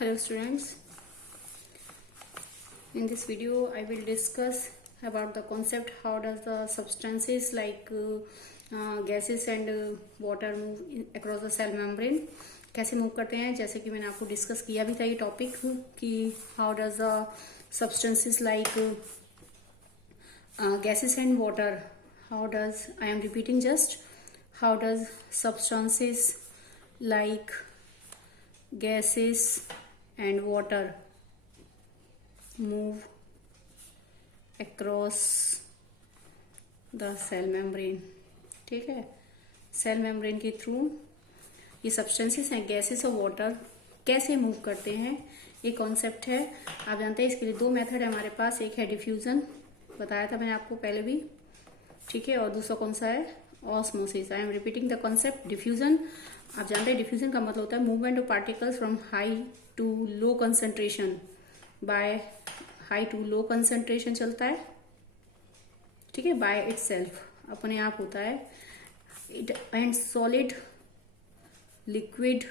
Hello students, in this video I will discuss about the concept how does the substances like gases and water move across the cell membrane, कैसे move करते हैं। जैसे कि मैंने आपको discuss किया भी था ये टॉपिक कि how does the substances like gases and water, how does, I am repeating just, how does substances like gases and water move across the cell membrane। ठीक है, सेल मेम्ब्रेन के थ्रू ये substances हैं gases और water कैसे move करते हैं, ये कॉन्सेप्ट है। आप जानते हैं इसके लिए दो मेथड है हमारे पास, एक है डिफ्यूजन, बताया था मैंने आपको पहले भी, ठीक है, और दूसरा कौन सा है, osmosis. I am repeating the concept diffusion. आप जानते हैं डिफ्यूजन का मतलब होता है movement of particles from high to low concentration, by high to low concentration चलता है, ठीक है, बाय इटसेल्फ, अपने आप होता है। इट एंड सॉलिड, लिक्विड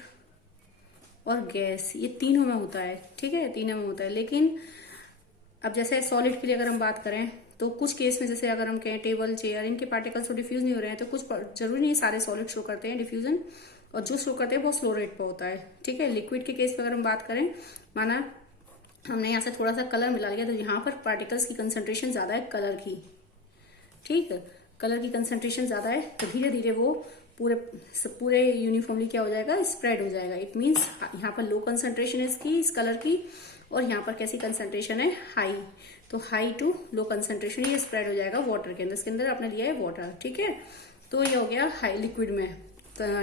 और गैस, ये तीनों में होता है, ठीक है, तीनों में होता है। लेकिन अब जैसे सॉलिड के लिए अगर हम बात करें तो कुछ केस में, जैसे अगर हम कहें टेबल, चेयर, इनके पार्टिकल्स तो डिफ्यूज नहीं हो रहे हैं, तो कुछ जरूरी नहीं सारे सॉलिड शो करते हैं डिफ्यूजन, और जो शो करते हैं वो स्लो रेट पर होता है, ठीक है। लिक्विड के केस में अगर हम बात करें, माना हमने यहाँ से थोड़ा सा कलर मिला लिया तो यहाँ पर पार्टिकल्स की कंसंट्रेशन ज्यादा है कलर की, ठीक है, कलर की कंसंट्रेशन ज्यादा है, तो धीरे धीरे वो पूरे यूनिफॉर्मली क्या हो जाएगा, स्प्रेड हो जाएगा। इट मीन्स यहाँ पर लो कंसंट्रेशन है इसकी, इस कलर की, और यहाँ पर कैसी कंसंट्रेशन है, हाई, तो हाई टू लो कंसंट्रेशन ये स्प्रेड हो जाएगा वाटर के अंदर। इसके अंदर आपने लिया है वाटर, ठीक है, तो ये हो गया हाई लिक्विड में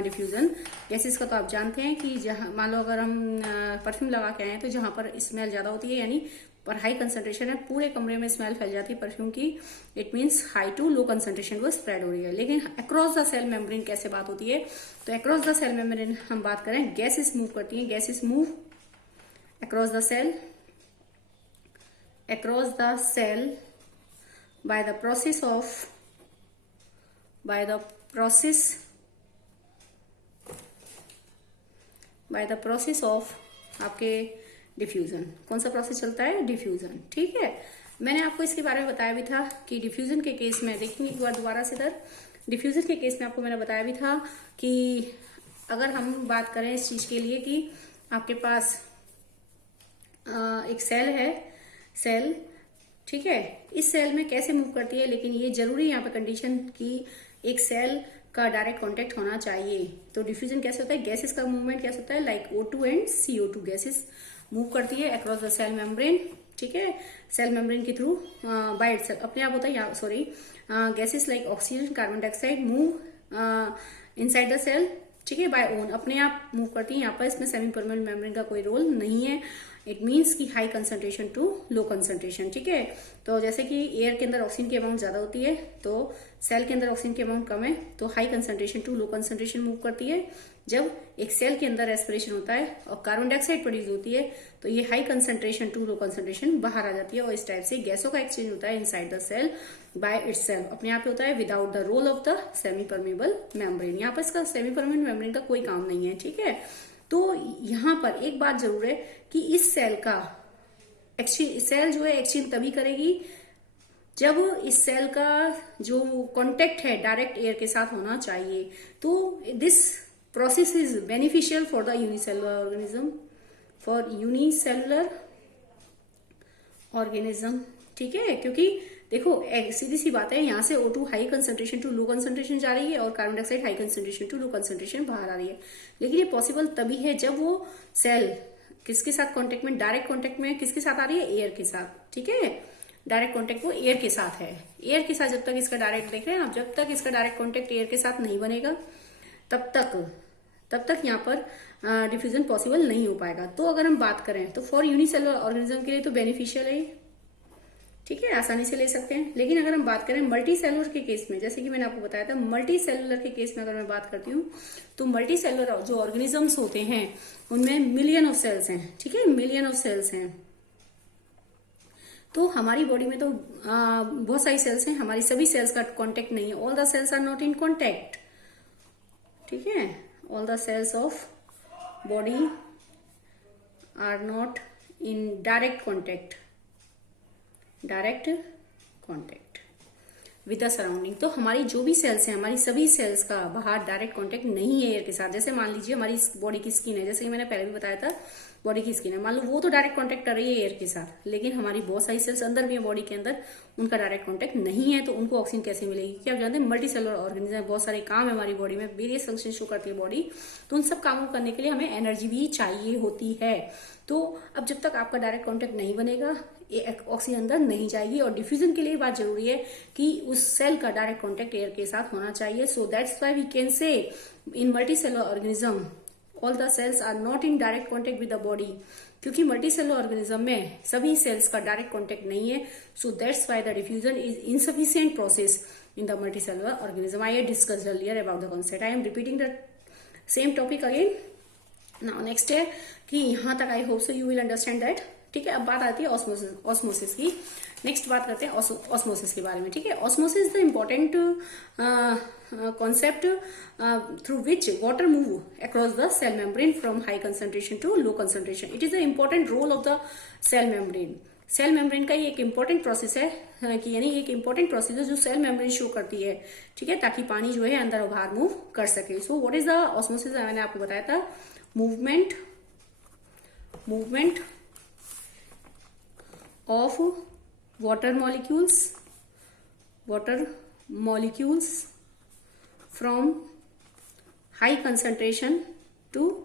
डिफ्यूजन। गैसेस का तो आप जानते हैं कि जहां मान लो अगर हम परफ्यूम लगा के आए तो जहां पर स्मेल ज्यादा होती है, यानी पर हाई कंसंट्रेशन है, पूरे कमरे में स्मेल फैल जाती है परफ्यूम की, it means high to low concentration वो स्प्रेड हो रही है। लेकिन अक्रॉस द सेल मेम्ब्रेन कैसे बात होती है, तो अक्रॉस द सेल मेम्ब्रेन हम बात करें, गैसेस मूव करती हैं, gases move across the cell by the process of आपके डिफ्यूजन। कौन सा प्रोसेस चलता है, डिफ्यूजन, ठीक है। मैंने आपको इसके बारे में बताया भी था कि डिफ्यूजन के केस में, देखेंगे एक बार दोबारा से इधर, डिफ्यूजन के केस में आपको मैंने बताया भी था कि अगर हम बात करें इस चीज के लिए कि आपके पास एक सेल है, सेल, ठीक है, इस सेल में कैसे मूव करती है, लेकिन ये जरूरी यहाँ पे कंडीशन कि एक सेल का डायरेक्ट कांटेक्ट होना चाहिए। तो डिफ्यूजन कैसे होता है, गैसेस का मूवमेंट कैसे होता है, like O2 and CO2 gases move करती है अक्रॉस द सेल मेम्ब्रेन, ठीक है, सेल मेम्ब्रेन के थ्रू बाय इटसेल्फ, अपने आप होता है, sorry, gases like oxygen, carbon dioxide move inside the cell, ठीक है, बाय ओन, अपने आप मूव करती है। यहाँ पर इसमें सेमी परमानेंट मेम्ब्रेन का कोई रोल नहीं है। इट मीन्स की high concentration to low concentration, ठीक है। तो जैसे कि एयर के अंदर ऑक्सीजन की अमाउंट ज्यादा होती है, तो सेल के अंदर ऑक्सीजन की अमाउंट कम है, तो high concentration to low concentration move करती है। जब एक सेल के अंदर रेस्पिरेशन होता है और कार्बन डाइऑक्साइड प्रोड्यूस होती है, तो ये high concentration to low concentration बाहर आ जाती है, और इस टाइप से गैसों का एक्सचेंज होता है inside the cell by itself, अपने आप होता है, without the role of the semi permeable membrane. यहाँ पर इसका सेमी परमेबल मेम्ब्रेन का कोई काम नहीं है, ठीक है। तो यहाँ पर एक बात जरूर है कि इस सेल का सेल जो है एक्सचेंज तभी करेगी जब इस सेल का जो कांटेक्ट है डायरेक्ट एयर के साथ होना चाहिए। तो this process is beneficial for the unicellular organism, ठीक है, क्योंकि देखो सीधी सी बात है, यहाँ से O2 high concentration to low concentration जा रही है और carbon dioxide high concentration to low concentration बाहर आ रही है। लेकिन ये पॉसिबल तभी है जब वो सेल किसके साथ कांटेक्ट में, डायरेक्ट कांटेक्ट में किसके साथ आ रही है, एयर के साथ, ठीक है, डायरेक्ट कांटेक्ट वो एयर के साथ है। एयर के साथ जब तक इसका डायरेक्ट, देख रहे हैं आप, जब तक इसका डायरेक्ट कांटेक्ट एयर के साथ नहीं बनेगा तब तक यहाँ पर डिफ्यूजन पॉसिबल नहीं हो पाएगा। तो अगर हम बात करें तो फॉर यूनिसेलुलर ऑर्गेनिज्म के लिए तो बेनिफिशियल है, ठीक है, आसानी से ले सकते हैं। लेकिन अगर हम बात करें मल्टी सेलुलर के केस में, जैसे कि मैंने आपको बताया था, मल्टी सेलुलर के केस में अगर मैं बात करती हूँ तो मल्टी सेलुलर जो ऑर्गेनिजम्स होते हैं उनमें मिलियन ऑफ सेल्स हैं, ठीक है, मिलियन ऑफ सेल्स हैं। तो हमारी बॉडी में तो बहुत सारी सेल्स हैं, हमारी सभी सेल्स का कांटेक्ट नहीं है, all the cells are not in contact, ठीक है, all the cells of body are not in direct contact with the surrounding. तो हमारी जो भी सेल्स हैं, हमारी सभी सेल्स का बाहर डायरेक्ट कांटेक्ट नहीं है एयर के साथ। जैसे मान लीजिए हमारी बॉडी की स्किन है, जैसे कि मैंने पहले भी बताया था, बॉडी की स्किन है, मान लो वो तो डायरेक्ट कांटेक्ट कर रही है एयर के साथ, लेकिन हमारी बहुत सारी सेल्स अंदर भी है बॉडी के अंदर, उनका डायरेक्ट कांटेक्ट नहीं है, तो उनको ऑक्सीजन कैसे मिलेगी? क्या आप जानते हैं मल्टी सेलुलर ऑर्गेनिज्म, बहुत सारे काम है हमारी बॉडी में, वेरियस फंक्शन शो करती है बॉडी, तो उन सब कामों करने के लिए हमें एनर्जी भी चाहिए होती है। तो अब जब तक आपका डायरेक्ट कांटेक्ट नहीं बनेगा, ऑक्सीजन अंदर नहीं जाएगी। और डिफ्यूजन के लिए बात जरूरी है कि उस सेल का डायरेक्ट कांटेक्ट एयर के साथ होना चाहिए। So that's why we can say in multicellular organism all the cells are not in direct contact with the body, क्योंकि मल्टी सेलुलर ऑर्गेनिज्म में सभी सेल्स का डायरेक्ट कांटेक्ट नहीं है। So that's why the diffusion is insufficient process in the multicellular organism. I had discussed earlier about the concept, I am repeating the same topic again. Now next है कि यहां तक I hope so you will understand that. ठीक है, अब बात आती है ऑस्मोसिस की। नेक्स्ट बात करते हैं ऑस्मोसिस के बारे में। ठीक है, osmosis the important concept through which water move across the cell membrane from high concentration to low concentration. It is the important role of the cell membrane. Cell membrane का ये एक इंपॉर्टेंट प्रोसेस है कि यानी एक important process है जो cell membrane show करती है, ठीक है, ताकि पानी जो है अंदर और बाहर मूव कर सके। So what is the osmosis? मैंने आपको बताया था movement of water molecules from high concentration to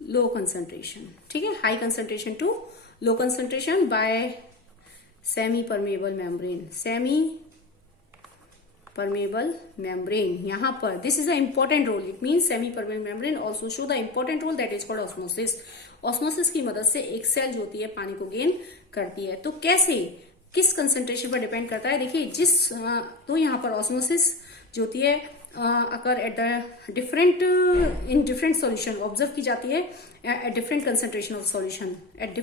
low concentration। ठीक है, high concentration to low concentration by semi permeable membrane। यहां पर this is a important role, it mean semi permeable membrane also show the important role that is called osmosis. Osmosis की मदद से एक cell जो होती है पानी को गेन करती है। तो कैसे, किस कंसंट्रेशन पर डिपेंड करता है? देखिए तो यहाँ पर ऑस्मोसिस जो होती है occur at the different in different solution observe की जाती है at different concentration of solution, at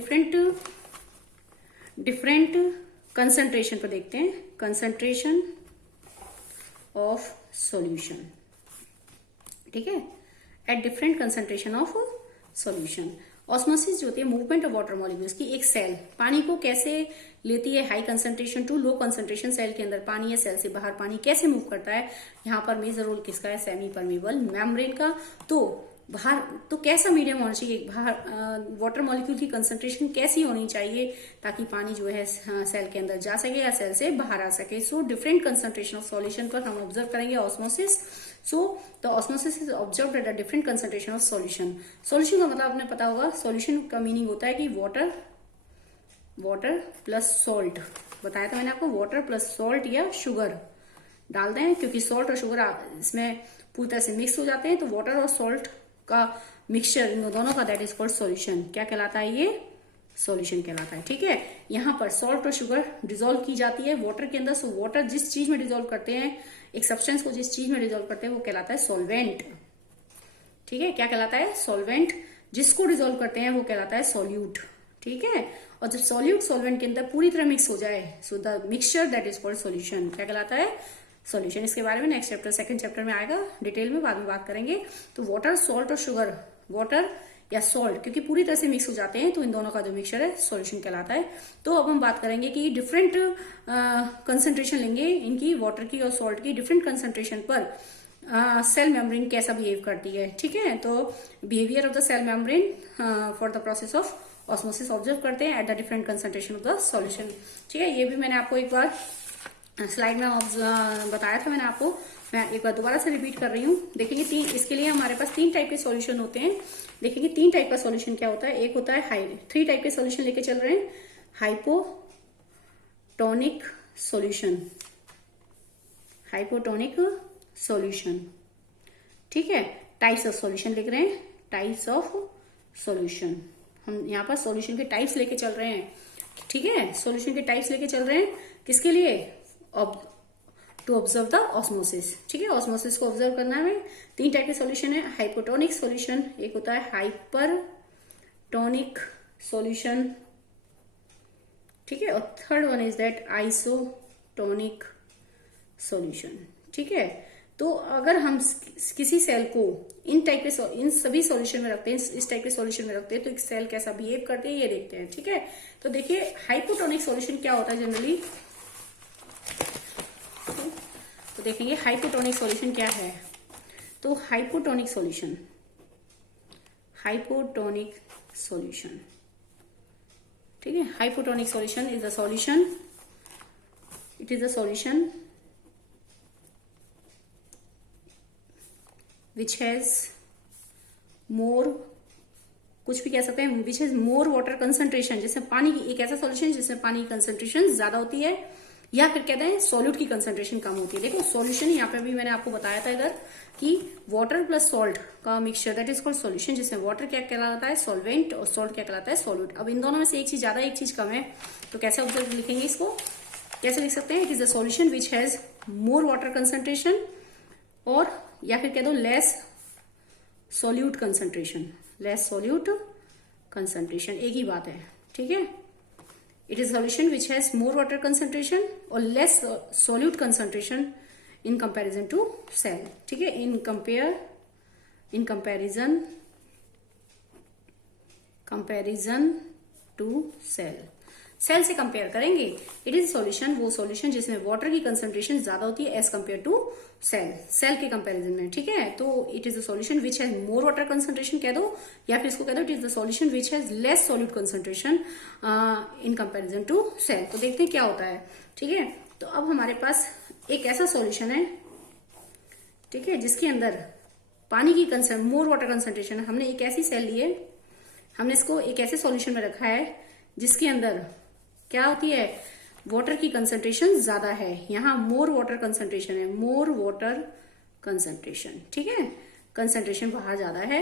different concentration पर देखते हैं, कंसंट्रेशन ऑफ सॉल्यूशन। ठीक है, at different concentration of solution. Osmosis जो होती है मूवमेंट ऑफ वाटर मॉलिक्यूल्स की, एक सेल पानी को कैसे लेती है high concentration to low concentration, cell के अंदर पानी है, सेल से बाहर पानी कैसे मूव करता है, यहाँ पर मेजर रोल किसका है? सेमी परमेबल मेम्ब्रेन का। तो बाहर तो कैसा मीडियम होना चाहिए, बाहर वाटर मॉलिक्यूल की कंसंट्रेशन कैसी होनी चाहिए ताकि पानी जो है सेल के अंदर जा सके या सेल से बाहर आ सके। So different concentration of solution पर हम ऑब्जर्व करेंगे osmosis. So the osmosis is observed at a different concentration of solution. Solution का मतलब आपने पता होगा, सॉल्यूशन का मीनिंग होता है कि वाटर प्लस सॉल्ट। बताया था मैंने आपको, वाटर प्लस सॉल्ट या शुगर डालते हैं, क्योंकि सॉल्ट और शुगर इसमें पूरी तरह से मिक्स हो जाते हैं। तो वाटर और सॉल्ट का मिक्सचर इन दोनों का दैट इज कॉल्ड सॉल्यूशन। क्या कहलाता है? ये सॉल्यूशन कहलाता है। ठीक है, यहाँ पर सॉल्ट और शुगर डिजोल्व की जाती है वाटर के अंदर। सो वाटर जिस चीज में डिजोल्व करते हैं, एक सब्सटेंस को जिस चीज में डिजोल्व करते हैं वो कहलाता है सॉल्वेंट। ठीक है, क्या कहलाता है? सॉल्वेंट। जिसको डिजोल्व करते हैं वो कहलाता है सॉल्यूट। ठीक है, और जब सॉल्यूट सॉल्वेंट के अंदर पूरी तरह मिक्स हो जाए, so the mixture that is called solution. क्या कहलाता है? सॉल्यूशन। इसके बारे में नेक्स्ट चैप्टर, सेकंड चैप्टर में आएगा, डिटेल में बाद में बात करेंगे। तो वाटर, सॉल्ट और शुगर, वाटर या सॉल्ट क्योंकि पूरी तरह से मिक्स हो जाते हैं, तो इन दोनों का जो मिक्सचर है सॉल्यूशन कहलाता है। तो अब हम बात करेंगे कि डिफरेंट कंसंट्रेशन लेंगे इनकी, वाटर की और सॉल्ट की, डिफरेंट कंसंट्रेशन पर सेल मेम्ब्रेन कैसा बिहेव करती है। ठीक है, तो behaviour of the cell membrane for the process of osmosis observe करते हैं at the different concentration of the solution. ठीक है, ये भी मैंने आपको एक बार स्लाइड में बताया था मैंने आपको, मैं एक बार दोबारा से रिपीट कर रही हूँ। देखिए इसके लिए हमारे पास 3 टाइप के सॉल्यूशन होते हैं। देखिए 3 टाइप का सॉल्यूशन क्या होता है। एक होता है 3 टाइप के सॉल्यूशन लेके चल रहे हैं। हाइपोटोनिक सॉल्यूशन, ठीक है, टाइप्स ऑफ सॉल्यूशन लिख रहे हैं, टाइप्स ऑफ सॉल्यूशन। हम यहाँ पर सॉल्यूशन के टाइप्स लेके चल रहे हैं। ठीक है, सॉल्यूशन के टाइप्स लेके चल रहे हैं किसके लिए? To observe the osmosis. ठीक है, ऑस्मोसिस को ऑब्जर्व करना है। 3 टाइप के सॉल्यूशन है। हाइपोटोनिक सॉल्यूशन, एक होता है हाइपरटोनिक सॉल्यूशन, ठीक है, और third one is that isotonic solution. ठीक है, तो अगर हम किसी सेल को इन टाइप के इन सभी सॉल्यूशन में रखते हैं, इस टाइप के सॉल्यूशन में रखते हैं, तो एक सेल कैसा बिहेव करते हैं ये देखते हैं। ठीक है, तो देखिए हाइपोटोनिक सॉल्यूशन क्या होता है जनरली, तो देखेंगे हाइपोटोनिक सॉल्यूशन क्या है। तो हाइपोटोनिक सॉल्यूशन ठीक है, hypotonic solution is the solution, it is the solution which has मोर, कुछ भी कह सकते हैं, विच हैज मोर वाटर कंसंट्रेशन, जैसे पानी की, एक ऐसा सॉल्यूशन जिसमें पानी की कंसंट्रेशन ज्यादा होती है, या फिर कहते हैं सॉल्यूट की कंसंट्रेशन कम होती है। देखो सॉल्यूशन यहाँ पे भी मैंने आपको बताया था इधर कि वाटर प्लस सॉल्ट का mixture, that is called solution, जिसमें वाटर क्या कहलाता है सॉल्वेंट और सॉल्ट क्या कहलाता है सॉल्यूट। अब इन दोनों में से एक चीज ज्यादा एक चीज कम है, तो कैसे ऑब्जर्व लिखेंगे इसको, कैसे लिख सकते हैं, it is the solution which has more water concentration, और या फिर कह दो less solute concentration, less solute concentration, एक ही बात है। ठीक है, it is solution which has more water concentration or less solute concentration in comparison to cell। ठीक है, in comparison to cell, cell से कंपेयर करेंगे। इट इज सॉल्यूशन, वो सॉल्यूशन जिसमें वाटर की कंसंट्रेशन ज्यादा होती है एज कंपेयर टू सेल के कंपैरिजन में। ठीक है, तो it is the solution which has more water concentration कह दो, या फिर इसको कह दो it is the solution which has less solute concentration in comparison to cell. तो देखते हैं क्या होता है। ठीक है, तो अब हमारे पास एक ऐसा सॉल्यूशन है, ठीक है, जिसके अंदर पानी की मोर वाटर कंसंट्रेशन है। हमने एक ऐसी सेल ली है, हमने इसको एक ऐसे सॉल्यूशन में रखा है जिसके अंदर क्या होती है, वाटर की कंसंट्रेशन ज्यादा है, यहां मोर वाटर कंसंट्रेशन है, मोर वाटर कंसंट्रेशन। ठीक है, कंसंट्रेशन बाहर ज्यादा है,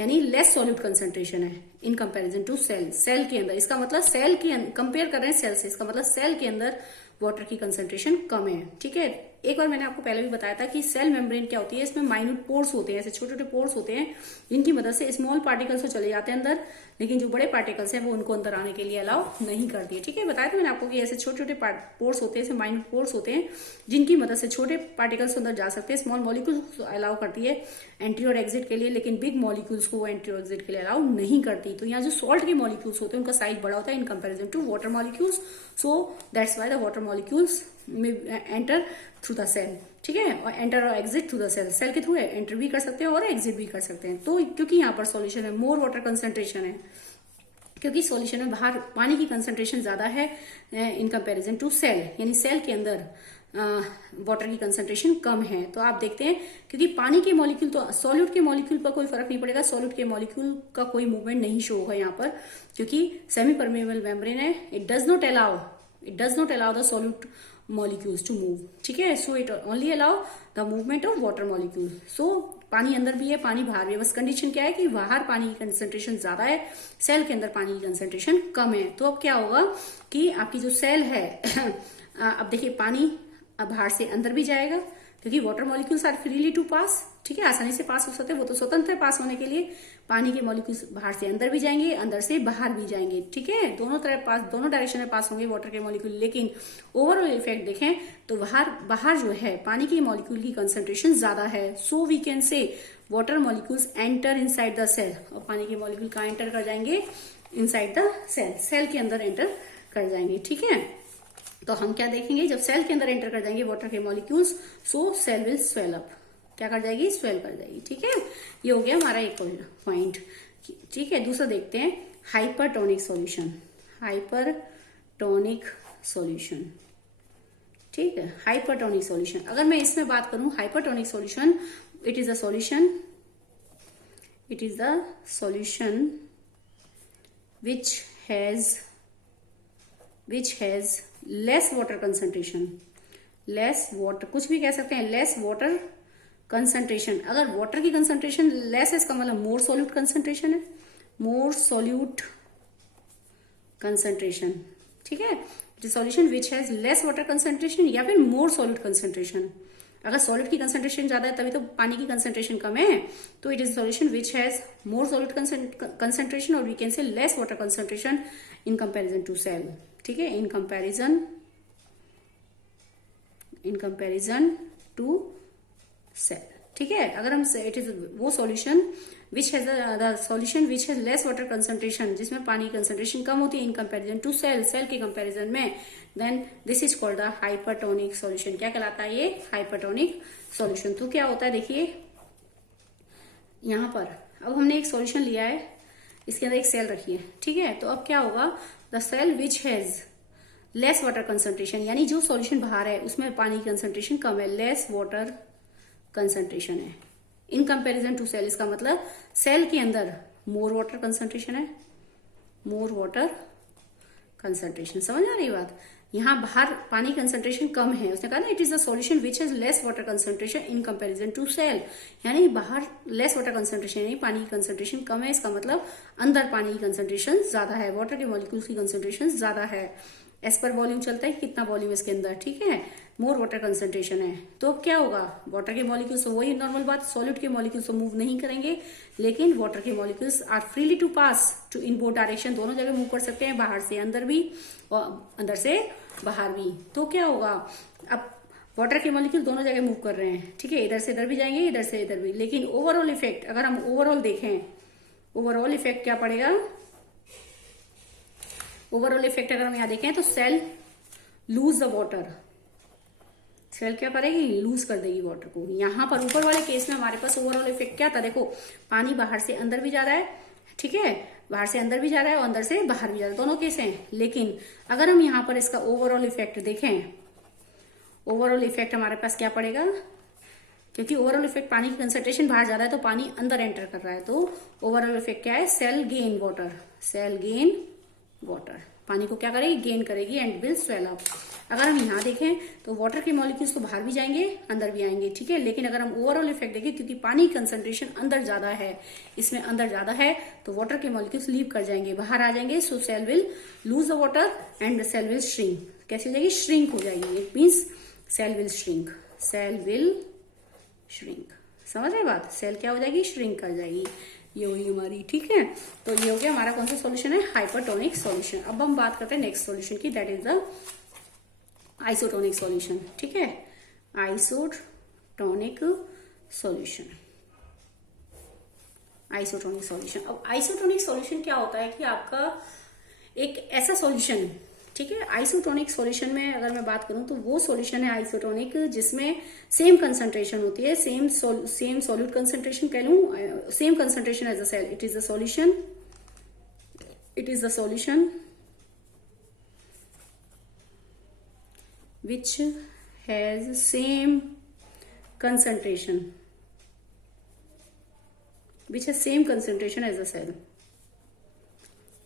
यानी लेस सॉल्यूट कंसंट्रेशन है इन कंपैरिजन टू सेल के अंदर। इसका मतलब सेल के कंपेयर कर रहे हैं सेल से, इसका मतलब सेल के अंदर वाटर की कंसंट्रेशन कम है। ठीक है, एक बार मैंने आपको पहले भी बताया था कि सेल मेम्ब्रेन क्या होती है, इसमें माइन्यूट पोर्स होते हैं, ऐसे छोटे छोटे पोर्स होते हैं जिनकी मदद से स्मॉल पार्टिकल्स तो चले जाते हैं अंदर, लेकिन जो बड़े पार्टिकल्स हैं वो उनको अंदर आने के लिए अलाउ नहीं करती है। ठीक है, बताया था मैंने आपको कि ऐसे छोटे छोटे पोर्स होते हैं, ऐसे माइन्यूट पोर्स होते हैं जिनकी मदद से छोटे पार्टिकल्स अंदर जा सकते हैं, स्मॉल मॉलिक्यूल्स अलाउ करती है एंट्री और एग्जिट के लिए, लेकिन बिग मॉलिक्यूल्स को वो एंट्री और एग्जिट के लिए अलाउ नहीं करती। तो यहाँ जो सॉल्ट के मॉलिक्यूल्स होते हैं उनका साइज बड़ा होता है in comparison to water molecules, so that's why the water molecules enter through the cell. ठीक है, और एंटर और एग्जिट थ्रू द सेल के थ्रू एंटर भी कर सकते हैं और एग्जिट भी कर सकते हैं। तो क्योंकि यहाँ पर सॉल्यूशन है, मोर वाटर कंसंट्रेशन है, क्योंकि सॉल्यूशन में बाहर पानी की कंसंट्रेशन ज्यादा है इन कंपैरिजन टू सेल, यानी सेल के अंदर वाटर की कंसंट्रेशन कम है। तो आप देखते हैं क्योंकि पानी के मॉलिक्यूल, तो सॉल्यूट के मॉलिक्यूल पर कोई फर्क नहीं पड़ेगा, सॉल्यूट के मॉलिक्यूल का कोई मूवमेंट नहीं शो होगा यहाँ पर, क्योंकि सेमी परमेबल मेम्ब्रेन है, it does not allow the solute molecules to move। ठीक है, so it only allow the movement of water molecule। so पानी अंदर भी है, पानी बाहर भी है, बस कंडीशन क्या है कि बाहर पानी की कंसंट्रेशन ज्यादा है, सेल के अंदर पानी की कंसंट्रेशन कम है। तो अब क्या होगा कि आपकी जो सेल है अब देखिए पानी अब बाहर से अंदर भी जाएगा, क्योंकि water molecules are freely to pass. ठीक है, आसानी से पास हो सकते हैं, वो तो स्वतंत्र है पास होने के लिए। पानी के मॉलिक्यूल्स बाहर से अंदर भी जाएंगे, अंदर से बाहर भी जाएंगे। ठीक है, दोनों तरह पास, दोनों डायरेक्शन में पास होंगे वाटर के मॉलिक्यूल, लेकिन ओवरऑल इफेक्ट देखें तो बाहर जो है पानी के मॉलिक्यूल की कंसंट्रेशन ज्यादा है। So we can say water molecules enter inside the cell, और पानी के मॉलिक्यूल कहाँ एंटर कर जाएंगे, इनसाइड द सेल के अंदर एंटर कर जाएंगे। ठीक है, तो हम क्या देखेंगे, जब सेल के अंदर एंटर कर जाएंगे वाटर के molecules, so cell will swell up, क्या कर जाएगी, स्वेल कर जाएगी। ठीक है, ये हो गया हमारा एक पॉइंट। ठीक है, दूसरा देखते हैं हाइपरटोनिक सॉल्यूशन। हाइपरटोनिक सॉल्यूशन, ठीक है, हाइपरटोनिक सॉल्यूशन। अगर मैं इसमें बात करूं hypertonic solution, it is the solution which has less water concentration, less water, कुछ भी कह सकते हैं, less water concentration। अगर water की concentration less है, इसका मतलब more solute concentration है, more solute concentration। ठीक है, it is solution which has less water concentration या फिर more solute concentration। अगर सॉलिड की कंसंट्रेशन ज्यादा है तभी तो पानी की कंसंट्रेशन कम है, तो it is solution which has more solid concentration, और we can say less water concentration in comparison to cell. ठीक है, इन कंपैरिजन टू सेल, ठीक है। अगर हम इट इज वो solution which has the solution which has less water concentration, जिसमें पानी कंसंट्रेशन कम होती है in comparison to cell, cell के कंपैरिजन में, then this is called the hypertonic solution. क्या कहलाता है ये? Hypertonic solution. तो क्या होता है देखिए यहां पर, अब हमने एक सॉल्यूशन लिया है, इसके अंदर एक सेल रखी है, ठीक है। तो अब क्या होगा, the cell which has less water concentration, यानी जो सॉल्यूशन बाहर है उसमें पानी की कंसंट्रेशन कम है, लेस वाटर कंसंट्रेशन है इन कंपैरिजन टू सेल। इसका मतलब सेल के अंदर मोर वाटर कंसंट्रेशन है, मोर वाटर कंसंट्रेशन। समझ आ रही बात? यहां बाहर पानी कंसंट्रेशन कम है, उसने कहा ना it is the solution which has less water concentration in comparison to cell, यानी बाहर लेस वाटर कंसंट्रेशन, यानी पानी की कंसंट्रेशन कम है। इसका मतलब अंदर पानी की कंसंट्रेशन ज्यादा है, वाटर के मॉलिक्यूल्स की कंसंट्रेशन ज्यादा है। एज पर वॉल्यूम चलता है कि कितना वॉल्यूम इसके अंदर, ठीक है। मोर वाटर कंसंट्रेशन है तो क्या होगा, वाटर के मॉलिक्यूल्स तो वही नॉर्मल बात, सॉलिड के मॉलिक्यूल्स तो मूव नहीं करेंगे, लेकिन वाटर के molecules are freely to pass to in both direction, दोनों जगह मूव कर सकते हैं, बाहर से अंदर भी और अंदर से बाहर भी। तो क्या होगा, अब वाटर के मॉलिक्यूल दोनों जगह मूव कर रहे हैं, ठीक है, इधर से इधर भी जाएंगे, इधर से इधर भी, लेकिन ओवरऑल इफेक्ट अगर हम ओवरऑल देखें, ओवरऑल इफेक्ट क्या पड़ेगा, ओवरऑल इफेक्ट अगर हम यहां देखें तो cell lose the water, cell क्या करेगी, लूज कर देगी वाटर को। यहां पर ऊपर वाले केस में हमारे पास ओवरऑल इफेक्ट क्या था, देखो पानी बाहर से अंदर भी जा रहा है, ठीक है, बाहर से अंदर भी जा रहा है और अंदर से बाहर भी जा रहा है, दोनों केस हैं। लेकिन अगर हम यहां पर इसका ओवरऑल इफेक्ट देखें, ओवरऑल इफेक्ट हमारे पास क्या पड़ेगा, क्योंकि ओवरऑल इफेक्ट पानी की कंसंट्रेशन बाहर जा रहा है तो पानी अंदर एंटर कर रहा है, तो ओवरऑल इफेक्ट क्या है, cell gain water, cell gain water, पानी को क्या करेगी, गेन करेगी एंड विल स्वेल अप। अगर हम यहां देखें तो वाटर के मॉलिक्यूल्स तो बाहर भी जाएंगे अंदर भी आएंगे, ठीक है, लेकिन अगर हम ओवरऑल इफेक्ट देखें, क्योंकि पानी की कंसंट्रेशन अंदर ज्यादा है, इसमें अंदर ज्यादा है, तो वाटर के मॉलिक्यूल्स लीव कर जाएंगे, बाहर आ जाएंगे, so cell will lose the water and cell will shrink. कैसे हो जाएगी, श्रिंक हो जाएगी, it means cell will shrink, cell will shrink. समझ रहे बात, सेल क्या हो जाएगी, श्रिंक कर जाएगी, ये हुई हमारी, ठीक है। तो ये हो गया हमारा कौन सा सॉल्यूशन है, हाइपरटोनिक सॉल्यूशन। अब हम बात करते हैं नेक्स्ट सॉल्यूशन की, that is the isotonic solution, ठीक है, आइसोटोनिक सॉल्यूशन, आइसोटोनिक सॉल्यूशन। अब आइसोटोनिक सॉल्यूशन क्या होता है कि आपका एक ऐसा सॉल्यूशन, ठीक है, आइसोटोनिक सॉल्यूशन में अगर मैं बात करूं तो वो सॉल्यूशन है आइसोटोनिक जिसमें सेम कंसंट्रेशन होती है, सेम सॉल्यूट कंसंट्रेशन कह लूं, same concentration as a cell, it is the solution, it is the solution which has same concentration, which has same concentration as a cell।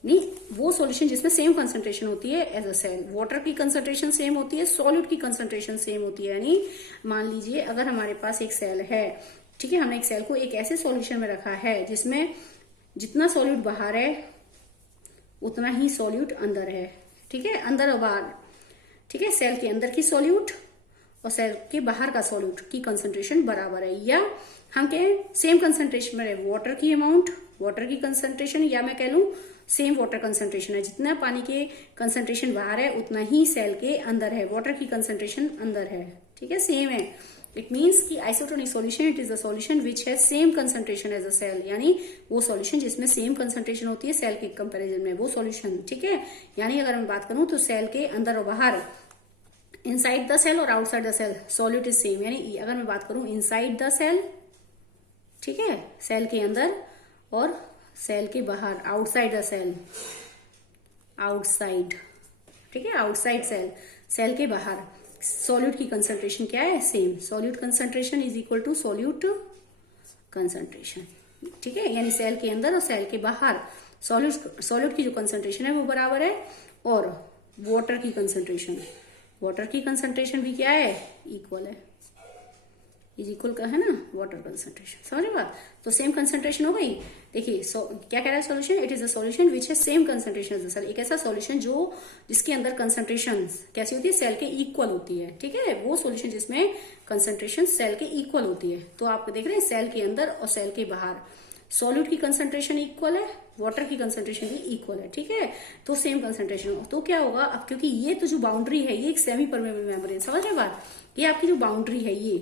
नहीं, वो solution जिसमें same concentration होती है as a cell, water की concentration same होती है, solute की concentration same होती है। यानी मान लीजिए अगर हमारे पास एक सेल है, ठीक है, हमने एक सेल को एक ऐसे सॉल्यूशन में रखा है जिसमें जितना सॉल्यूट बाहर है उतना ही सॉल्यूट अंदर है, ठीक है, अंदर और बाहर, ठीक है, सेल के अंदर की सॉल्यूट और सेल के बाहर का सॉल्यूट की कंसंट्रेशन बराबर है, या हम कहें सेम कंसंट्रेशन में है, वाटर की अमाउंट, वाटर की कंसंट्रेशन, या मैं कह लूं सेम वाटर कंसंट्रेशन है, जितना पानी के कंसंट्रेशन बाहर है उतना ही सेल के अंदर है, वाटर की कंसंट्रेशन अंदर है, ठीक है, सेम है। इट मीन्स कि isotonic solution it is the solution which है same concentration as a cell, यानी वो सॉल्यूशन जिसमें सेम कंसंट्रेशन होती है सेल के कंपैरिजन में, वो सॉल्यूशन, ठीक है। यानी अगर मैं बात करूं तो सेल के अंदर और बाहर, इनसाइड द सेल और outside the cell, solute is same. यानी अगर मैं बात करूं इनसाइड द सेल, ठीक है, सेल के अंदर, और सेल के बाहर, आउटसाइड द सेल, आउटसाइड, ठीक है, आउटसाइड सेल, सेल के बाहर, सॉल्यूट की कंसंट्रेशन क्या है, same, solute concentration is equal to solute concentration, ठीक है। यानी सेल के अंदर और सेल के बाहर सॉल्यूट की जो कंसंट्रेशन है वो बराबर है, और वाटर की कंसंट्रेशन, वाटर की कंसंट्रेशन भी क्या है, इक्वल है, इज इक्वल का है ना वाटर कंसंट्रेशन। समझ रहे बात, तो सेम कंसंट्रेशन हो गई। देखिए क्या कह रहा है solution, it is a solution which है same concentration as a cell, एक ऐसा सॉल्यूशन जो जिसके अंदर कंसंट्रेशन कैसी होती है, सेल के इक्वल होती है, ठीक है, वो सॉल्यूशन जिसमें कंसंट्रेशन सेल के इक्वल होती है। तो आप देख रहे हैं सेल के अंदर और सेल के बाहर सॉल्यूट की कंसंट्रेशन इक्वल है, वाटर की कंसंट्रेशन भी इक्वल है, ठीक है, तो सेम कंसंट्रेशन हो। तो क्या होगा, अब क्योंकि ये तो जो बाउंड्री है ये एक सेमी परमेबल मेम्ब्रेन, समझ रहे बात, ये आपकी जो बाउंड्री है, ये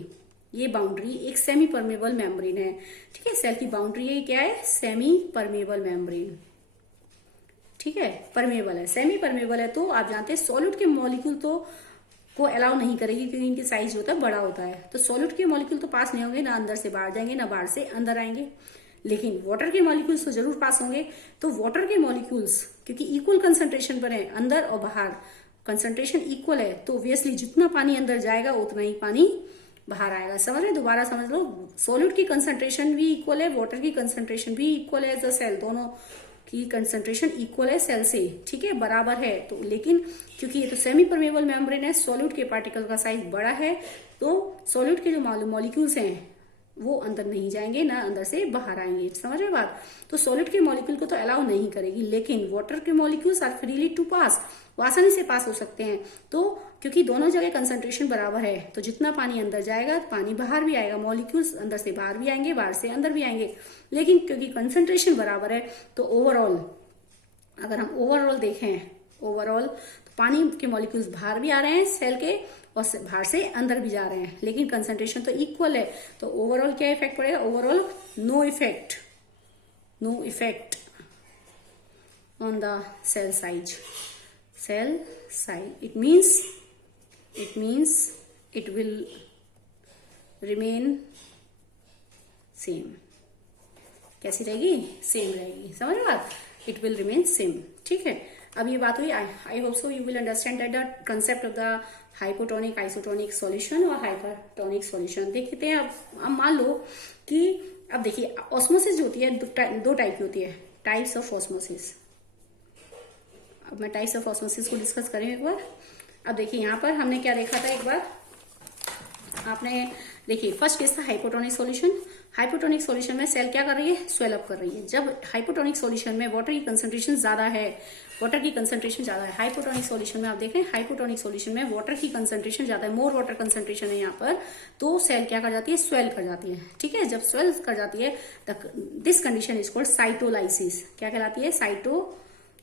ये बाउंड्री एक सेमी परमेबल मेम्ब्रेन है, ठीक है। सेल की बाउंड्री ये क्या है, सेमी परमेबल मेम्ब्रेन, ठीक है। परमेबल है, सेमी परमेबल है, तो आप जानते हैं सॉलिड के मॉलिक्यूल तो को अलाउ नहीं करेगी क्योंकि इनकी साइज जो होता है बड़ा होता है, तो सॉलिड के मॉलिक्यूल तो पास नहीं होंगे, ना अंदर से बाहर जाएंगे ना बाहर से अंदर आएंगे, लेकिन वाटर के मॉलिक्यूल्स तो जरूर पास होंगे। तो वाटर के मॉलिक्यूल्स क्योंकि इक्वल कंसंट्रेशन पर है, अंदर और बाहर कंसंट्रेशन इक्वल है, तो ऑब्वियसली जितना पानी अंदर जाएगा उतना ही पानी बाहर आएगा। समझ रहे, दोबारा समझ लो, सॉलिड की कंसंट्रेशन भी इक्वल है, वाटर की कंसंट्रेशन भी इक्वल है, एज अ सेल दोनों की कंसंट्रेशन इक्वल है सेल से, ठीक है, बराबर है। तो लेकिन क्योंकि ये तो सेमी परमेबल मेम्ब्रेन है, सॉलिड के पार्टिकल का साइज बड़ा है, तो सॉलिड के जो मॉलिक्यूल्स हैं वो अंदर नहीं जाएंगे, ना अंदर से बाहर आएंगे। समझ रहे बात, तो सॉलिड के मॉलिक्यूल को तो अलाउ नहीं करेगी, लेकिन वाटर के मॉलिक्यूल्स आर फ्रीली टू पास, वो आसानी से पास हो सकते हैं। तो क्योंकि दोनों जगह कंसंट्रेशन बराबर है, तो जितना पानी अंदर जाएगा पानी बाहर भी आएगा, मॉलिक्यूल्स अंदर से बाहर भी आएंगे, बाहर से अंदर भी आएंगे। लेकिन क्योंकि कंसंट्रेशन बराबर है, तो ओवरऑल अगर हम ओवरऑल देखें, ओवरऑल तो पानी के मॉलिक्यूल्स बाहर भी आ रहे हैं सेल के और बाहर से अंदर भी जा रहे हैं, लेकिन कंसंट्रेशन तो इक्वल है। तो ओवरऑल क्या इफेक्ट पड़ेगा, overall no effect, no effect on the cell size, cell size. It means it will remain same. कैसी रहेगी, सेम रहेगी। समझ लो बात, इट विल रिमेन सेम, ठीक है। अब ये बात हुई, I hope so you will understand that the concept of the hypotonic isotonic solution और हाइपरटोनिक सॉल्यूशन। देखते हैं अब मान लो कि अब देखिए ऑस्मोसिस जो होती है दो टाइप की होती है, टाइप्स ऑफ ऑस्मोसिस। अब मैं टाइप्स ऑफ ऑस्मोसिस को डिस्कस करें एक बार। अब देखिए यहाँ पर हमने क्या देखा था, एक बार आपने देखिए फर्स्ट केस था हाइपोटोनिक सॉल्यूशन। हाइपोटोनिक सॉल्यूशन में सेल क्या कर रही है, स्वेल अप कर रही है। जब हाइपोटोनिक सॉल्यूशन में वाटर की कंसंट्रेशन ज्यादा है, वाटर की कंसंट्रेशन ज्यादा है, हाइपोटोनिक सॉल्यूशन में आप देखें, हाइपोटोनिक सॉल्यूशन में वाटर की कंसंट्रेशन ज्यादा है, मोर वाटर कंसंट्रेशन है यहाँ पर, तो सेल क्या कर जाती है, स्वेल कर जाती है, ठीक है। जब स्वेल कर जाती है, this condition is called cytolysis. क्या कहलाती है,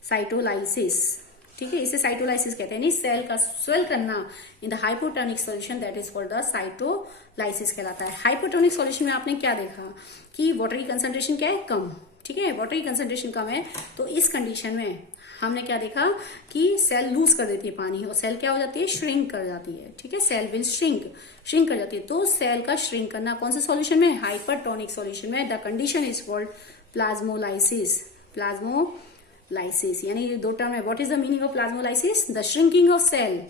साइटोलाइसिस, ठीक है। इसे साइटोलाइसिस कहते हैं, नहीं सेल का स्वेल करना in the hypotonic solution, that is called the cytolysis कहलाता है। हाइपोटोनिक सॉल्यूशन में आपने क्या देखा कि वाटर की कंसंट्रेशन क्या है, कम, ठीक है, वाटर की कंसंट्रेशन कम है, तो इस कंडीशन में हमने क्या देखा कि सेल लूज कर देती है पानी और सेल क्या हो जाती है, श्रिंक कर जाती है, ठीक है। सेल विल श्रिंक कर जाती है। तो सेल का श्रिंक करना कौन से सॉल्यूशन में, हाइपरटोनिक सॉल्यूशन में। The condition is called plasmolysis, plasmolysis यानी दो टर्म है। What is the meaning of plasmolysis, the shrinking of cell,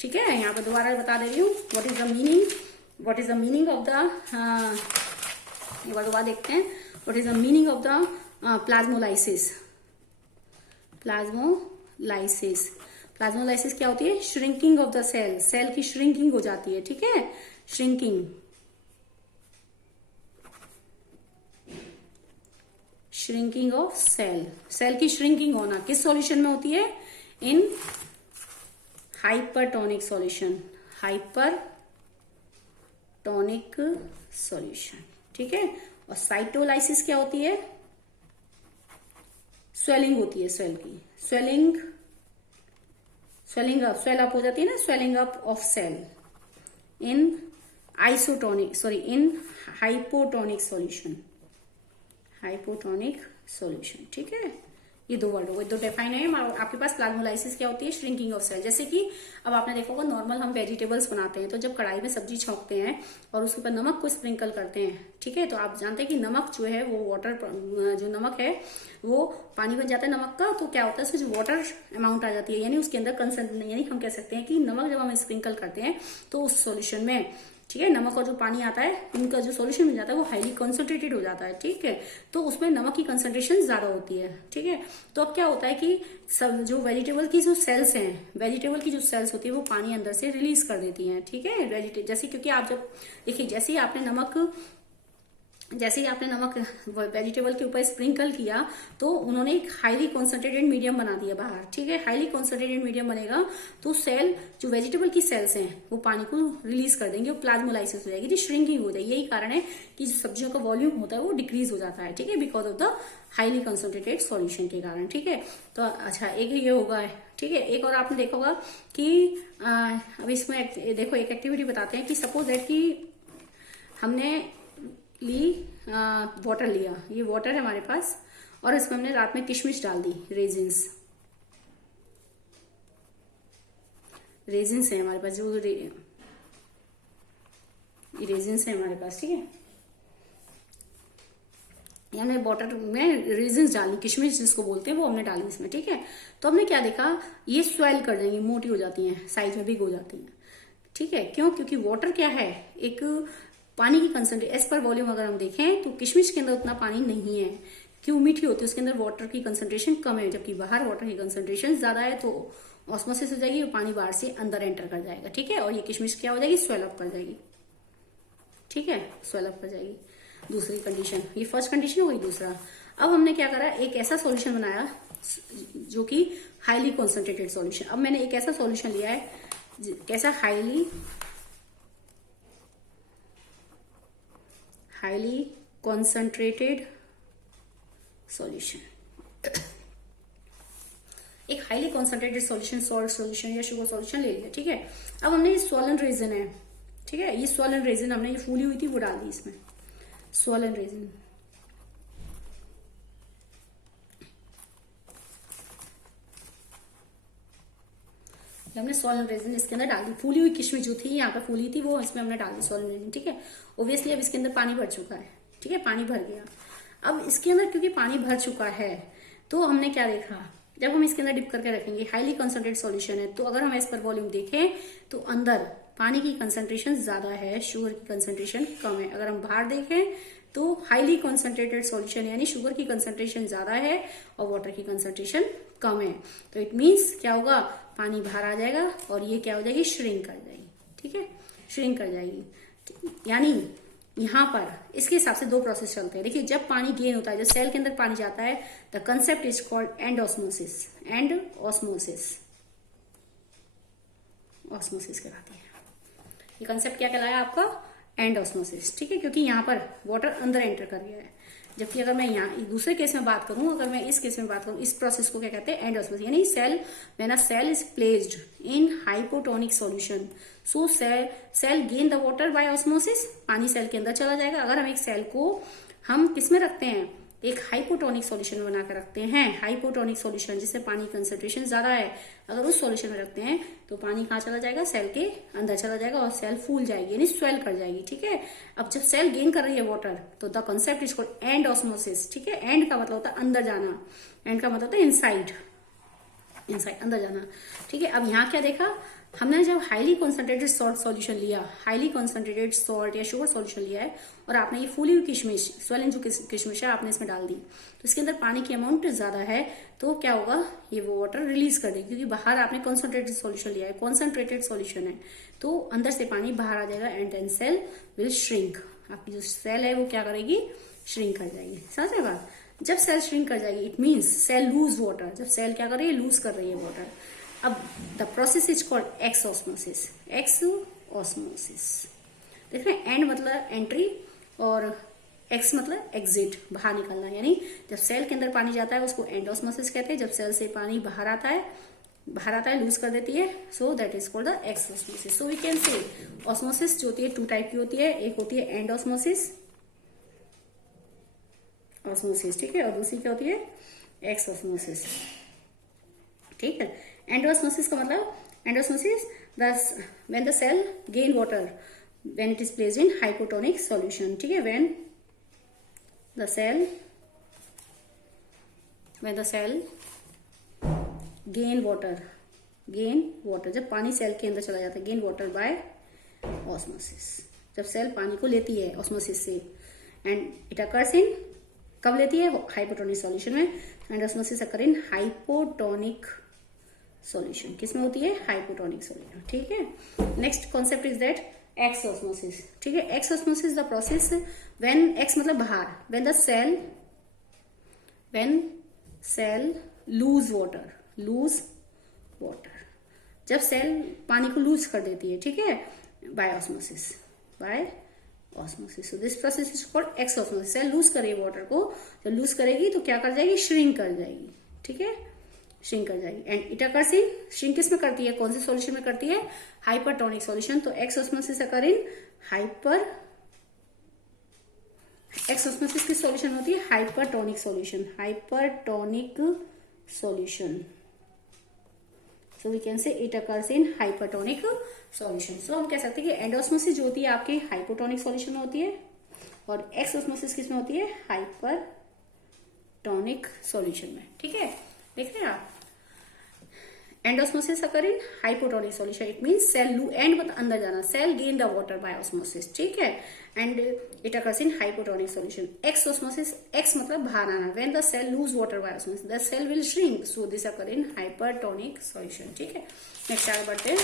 ठीक है। यहाँ पर दोबारा बता दे रही हूँ, what is the meaning of the, एक बार दोबारा देखते हैं, what is the meaning of the plasmolysis. Plasmolysis क्या होती है, shrinking of the cell, cell की श्रिंकिंग हो जाती है, ठीक है, श्रिंकिंग ऑफ सेल की श्रिंकिंग होना किस सॉल्यूशन में होती है, इन हाइपरटोनिक सॉल्यूशन, ठीक है। और साइटोलाइसिस क्या होती है, स्वेलिंग होती है, सेल की स्वेलिंग अप, स्वेल अप हो जाती है ना, swelling up of cell in hypotonic solution, ठीक है। ये दो वर्ड हो गए, दो डिफाइन है। आपके पास प्लाज्मोलाइसिस क्या होती है, श्रिंकिंग ऑफ सेल। जैसे कि अब आपने देखा होगा नॉर्मल हम वेजिटेबल्स बनाते हैं, तो जब कढ़ाई में सब्जी छौंकते हैं और उसके ऊपर नमक को स्प्रिंकल करते हैं, ठीक है, तो आप जानते हैं कि नमक जो है वो वाटर, जो नमक है वो पानी बन जाता है नमक का, तो क्या होता है उसमें जो वाटर अमाउंट आ जाती है, यानी उसके अंदर यानी हम कह सकते हैं कि नमक जब हम स्प्रिंकल करते हैं तो उस सॉल्यूशन में, ठीक है, नमक और जो पानी आता है उनका जो सॉल्यूशन मिल जाता है वो हाईली कॉन्सेंट्रेटेड हो जाता है, ठीक है। तो उसमें नमक की कंसंट्रेशन ज्यादा होती है, ठीक है। तो अब क्या होता है कि सब जो वेजिटेबल की जो सेल्स हैं, वेजिटेबल की जो सेल्स होती है वो पानी अंदर से रिलीज कर देती हैं, ठीक है। जैसे क्योंकि आप जब देखिए जैसे ही आपने नमक वेजिटेबल के ऊपर स्प्रिंकल किया तो उन्होंने एक हाईली कॉन्सेंट्रेटेड मीडियम बना दिया बाहर, ठीक है। हाईली कॉन्सेंट्रेटेड मीडियम बनेगा तो सेल जो वेजिटेबल की सेल्स हैं वो पानी को रिलीज कर देंगे, प्लाज्मोलाइसिस हो जाएगी, तो श्रिंकिंग हो जाएगी। यही कारण है कि जो सब्जियों का वॉल्यूम होता है वो डिक्रीज हो जाता है, ठीक है, because of the highly concentrated solution के कारण, ठीक है। तो अच्छा एक ये होगा, ठीक है। एक और आपने देखा होगा कि अब इसमें देखो एक एक्टिविटी बताते हैं कि सपोज दैट कि हमने ली वाटर लिया, ये वाटर है हमारे पास, और इसमें हमने रात में किशमिश डाल दी, रेजिन्स है हमारे पास, जो रेजिन्स है हमारे पास, ठीक है। हमने वाटर में रेजिन्स डाली, किशमिश जिसको बोलते हैं वो हमने डाली इसमें, ठीक है। तो हमने क्या देखा, ये स्वेल कर जाएंगी, मोटी हो जाती हैं, साइज में बिग हो जाती हैं, ठीक है। क्यों? क्योंकि वाटर क्या है, एक पानी की कंसंट्रेशन एज पर वॉल्यूम अगर हम देखें तो किशमिश के अंदर उतना पानी नहीं है। क्यों? मीठी होती है, उसके अंदर वाटर की कंसंट्रेशन कम है, जबकि बाहर वाटर की कंसंट्रेशन ज्यादा है, तो ऑस्मोसिस हो जाएगी और पानी बाहर से अंदर एंटर कर जाएगा, ठीक है। और ये किशमिश क्या हो जाएगी, स्वेल अप कर जाएगी, ठीक है, स्वेल अप कर जाएगी। दूसरी कंडीशन, ये फर्स्ट कंडीशन हो गई। दूसरा, अब हमने क्या करा, एक ऐसा सॉल्यूशन बनाया जो कि हाईली कॉन्सेंट्रेटेड सॉल्यूशन। अब मैंने एक ऐसा सॉल्यूशन लिया है, कैसा, हाईली कॉन्सेंट्रेटेड सॉल्यूशन। एक highly concentrated solution, salt solution या शुगर सॉल्यूशन ले लिया, ठीक है। अब हमने ये स्वॉलन रेजिन है, ठीक है, ये स्वॉलन रेजिन हमने ये फूली हुई थी वो डाल दी इसमें, स्वॉलन रेजिन। हमने स्वॉलन रेजिन इसके अंदर डाल दी, फूली हुई किशमिश जो थी यहाँ पे फूली थी वो इसमें हमने डाल दी स्वॉलन रेजिन, ठीक है। ओब्वियसली अब इसके अंदर पानी भर चुका है, ठीक है, पानी भर गया। अब इसके अंदर क्योंकि पानी भर चुका है तो हमने क्या देखा, जब हम इसके अंदर डिप करके रखेंगे, हाईली कंसंट्रेटेड सॉल्यूशन है, तो अगर हम एज पर वॉल्यूम देखें तो अंदर पानी की कंसंट्रेशन ज्यादा है, शुगर की कंसंट्रेशन कम है। अगर हम बाहर देखें तो हाईली कंसंट्रेटेड सॉल्यूशन यानी शुगर की कंसंट्रेशन ज्यादा है और वाटर की कंसंट्रेशन कम है, तो इट मीन्स क्या होगा, पानी बाहर आ जाएगा और ये क्या हो जाएगी, श्रिंक कर जाएगी, ठीक है, श्रिंक कर जाएगी। यानी यहां पर इसके हिसाब से दो प्रोसेस चलते हैं। देखिए, जब पानी गेन होता है, जब सेल के अंदर पानी जाता है, the concept is called and osmosis, and osmosis, osmosis कहलाती है। ये कंसेप्ट क्या कहलाया आपका, एंड ऑस्मोसिस, ठीक है, क्योंकि यहाँ पर वाटर अंदर एंटर कर गया है। जबकि अगर मैं यहाँ दूसरे केस में बात करूं, अगर मैं इस केस में बात करूं, इस प्रोसेस को क्या कहते हैं, एंड ऑस्मोसिस। यानी cell, when a cell is placed in hypotonic solution, so cell gain the water by osmosis, पानी सेल के अंदर चला जाएगा। अगर हम एक सेल को हम किस में रखते हैं, एक हाइपोटोनिक सॉल्यूशन बनाकर रखते हैं, हाइपोटोनिक सॉल्यूशन जिससे पानी कंसंट्रेशन ज्यादा है, अगर उस सॉल्यूशन में रखते हैं तो पानी कहाँ चला जाएगा, सेल के अंदर चला जाएगा और सेल फूल जाएगी यानी स्वेल कर जाएगी, ठीक है। अब जब सेल गेन कर रही है वाटर तो the concept is called and osmosis, ठीक है। एंड का मतलब होता है अंदर जाना, एंड का मतलब होता है इनसाइड, इनसाइड अंदर जाना, ठीक है। अब यहाँ क्या देखा हमने, जब हाईली कॉन्सेंट्रेटेड सॉल्ट सॉल्यूशन लिया, हाईली कॉन्सेंट्रेटेड सॉल्ट या शुगर सॉल्यूशन लिया है और आपने ये फूली हुई किशमिश, स्वेलिंग जो किशमिश है आपने इसमें डाल दी, तो इसके अंदर पानी की अमाउंट ज्यादा है, तो क्या होगा, ये वो वाटर रिलीज कर देगी, क्योंकि बाहर आपने कॉन्सेंट्रेटेड सॉल्यूशन लिया है, कॉन्सेंट्रेटेड सॉल्यूशन है, तो अंदर से पानी बाहर आ जाएगा and then cell will shrink. आपकी जो सेल है वो क्या करेगी, श्रिंक कर जाएगी, समझ रहे बात। जब सेल श्रिंक कर जाएगी it means cell lose water, जब सेल क्या कर रही है, लूज कर रही है वाटर। अब the process is called exosmosis, x osmosis. देख रहे हैं, एंड मतलब एंट्री और एक्स मतलब एग्जिट, बाहर निकलना। यानी जब सेल के अंदर पानी जाता है उसको एंड ऑस्मोसिस कहते हैं, जब सेल से पानी बाहर आता है लूज कर देती है, so that is called the exosmosis. So we can say osmosis जो होती है टू टाइप की होती है, एक होती है एंड ऑस्मोसिस, ठीक है, और दूसरी क्या होती है, एक्स ऑस्मोसिस, ठीक है। एंडोस्मोसिस का मतलब, endosmosis when the cell gain water when it is placed in hypotonic solution, ठीक है। When the cell gain water, जब पानी सेल के अंदर चला जाता है, गेन वाटर बाय ऑस्मोसिस, जब सेल पानी को लेती है ऑस्मोसिस से, एंड इट अकर्स इन, कब लेती है, हाइपोटोनिक सॉल्यूशन में। Endosmosis occur in hypotonic solution, किसमें होती है, हाइपोटोनिक सॉल्यूशन, ठीक है। Next concept is that exosmosis, ठीक है। Exosmosis the process when, ex मतलब बाहर, व्हेन सेल लूज वाटर, जब सेल पानी को लूज कर देती है, ठीक है, by osmosis, so this process is called exosmosis. Cell lose करे वाटर को, जब लूज करेगी तो क्या कर जाएगी, श्रिंक कर जाएगी, ठीक है, श्रिंक कर जाएगी। And it occurs in, shrink किस में करती है, कौन से सॉल्यूशन में करती है, हाइपरटोनिक सॉल्यूशन। तो exosmosis occur in exosmosis की सॉल्यूशन होती है hypertonic solution, hypertonic solution. So we can say it occurs in hypertonic solution. So हम कह सकते हैं कि एंडोस्मोसिस जो होती है आपकी हाइपोटोनिक सॉल्यूशन में होती है और एक्स ऑस्मोसिस किसमें होती है, हाइपरटोनिक सॉल्यूशन में। ठीक है, देख रहे हैं आप, endosmosis occur in hypotonic solution, it means cell लू एंड मतलब अंदर जाना, cell gain the water by osmosis. ठीक है, and it occurs in hypotonic solution. Exosmosis, ex मतलब बाहर आना, when the cell lose water by osmosis the cell will shrink, so this occur in hypertonic solution. ठीक है, next आगे बढ़ते हैं।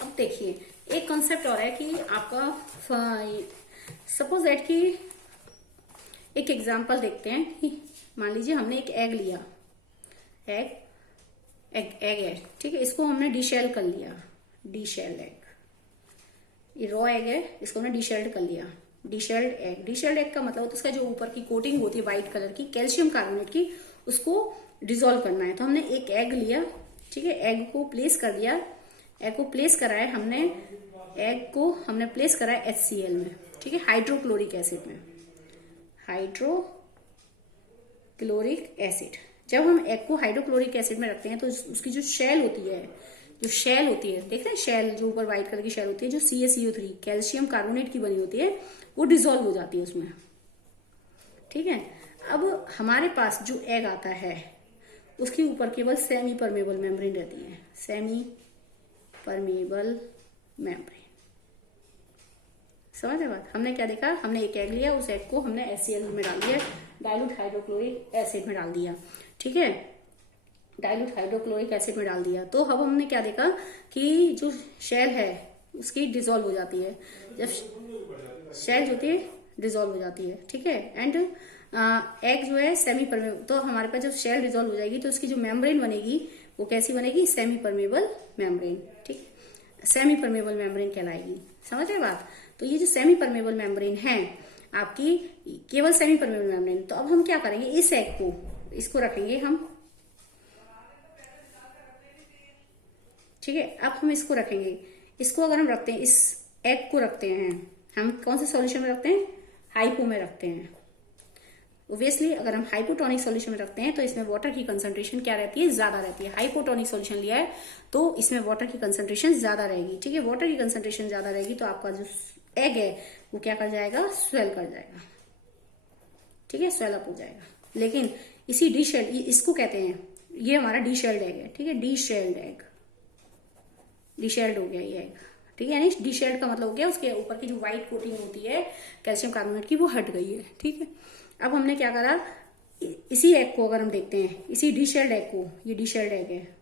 अब देखिए एक कॉन्सेप्ट और है कि आपका सपोज दैट कि एक एग्जांपल देखते हैं कि मान लीजिए हमने एक एग लिया, एग है, ठीक है, इसको हमने डिशेल कर लिया, डिशेल्ड एग, ये रॉ एग है, इसको हमने डिशेल्ड कर लिया, डिशेल्ड एग। डिशेल्ड एग का मतलब होता है उसका जो ऊपर की कोटिंग होती है व्हाइट कलर की कैल्शियम कार्बोनेट की, उसको डिसॉल्व करना है। तो हमने एक एग लिया, ठीक है, एग को प्लेस कर दिया, एग को प्लेस करा है हमने, एग को हमने प्लेस करा है HCl में, ठीक है, हाइड्रोक्लोरिक एसिड में, हाइड्रोक्लोरिक एसिड। जब हम एग को हाइड्रोक्लोरिक एसिड में रखते हैं तो उसकी जो शेल होती है, जो शेल होती है, देख रहे हैं शेल, जो ऊपर व्हाइट कलर की शेल होती है, जो CaCO3 कैल्शियम कार्बोनेट की बनी होती है, वो डिसॉल्व हो जाती है उसमें। ठीक है, अब हमारे पास जो एग आता है उसके ऊपर केवल सेमी परमेबल मेम्ब्रेन रहती है, सेमी परमेबल मेम्ब्रेन। समझ रहे बात? हमने क्या देखा, हमने एक एग लिया, उस एग को हमने HCl में डाल दिया, डाइल्यूट हाइड्रोक्लोरिक एसिड में डाल दिया, ठीक है, डाइल्यूट हाइड्रोक्लोरिक एसिड में डाल दिया। तो अब हमने क्या देखा कि जो शेल है उसकी डिसॉल्व हो जाती है, जब शेल जो होती है डिसॉल्व हो जाती है, ठीक है, एंड एग जो है सेमी परमेबल। तो हमारे पास जब शेल डिसॉल्व हो जाएगी तो उसकी जो मेम्ब्रेन बनेगी वो कैसी बनेगी, सेमी परमेबल मेम्ब्रेन, ठीक, सेमी परमेबल मेम्ब्रेन कहलाएगी। समझ रहे बात? तो ये जो सेमी परमेबल मेम्ब्रेन है आपकी, केवल सेमी परमेबल मेम्ब्रेन। तो अब हम क्या करेंगे, इस एग को, इसको रखेंगे हम, ठीक है, अब हम इसको रखेंगे, इसको अगर हम रखते हैं, इस एग को रखते हैं, हम कौन से सॉल्यूशन में रखते हैं, हाइपो में रखते हैं। ओब्वियसली अगर हम हाइपोटोनिक सॉल्यूशन में रखते हैं तो इसमें वाटर की कंसंट्रेशन क्या रहती है, ज्यादा रहती है। हाइपोटोनिक सॉल्यूशन लिया है तो इसमें वाटर की कंसंट्रेशन ज्यादा रहेगी, ठीक है, वाटर की कंसंट्रेशन ज्यादा रहेगी तो आपका जो एग है वो क्या कर जाएगा, स्वेल कर जाएगा, ठीक है, स्वेल अप हो जाएगा। लेकिन इसी डिशेल्ड, इसको कहते हैं, ये हमारा डिशेल्ड एग है, ठीक है, डिशेल्ड एग, डिशेल्ड हो गया ये एग, ठीक है, यानी डिशेल्ड का मतलब हो गया उसके ऊपर की जो व्हाइट कोटिंग होती है कैल्शियम कार्बोनेट की वो हट गई है, ठीक है। अब हमने क्या करा, इसी एग को अगर हम देखते हैं, इसी डिशेल्ड एग को, ये डिशेल्ड एग है,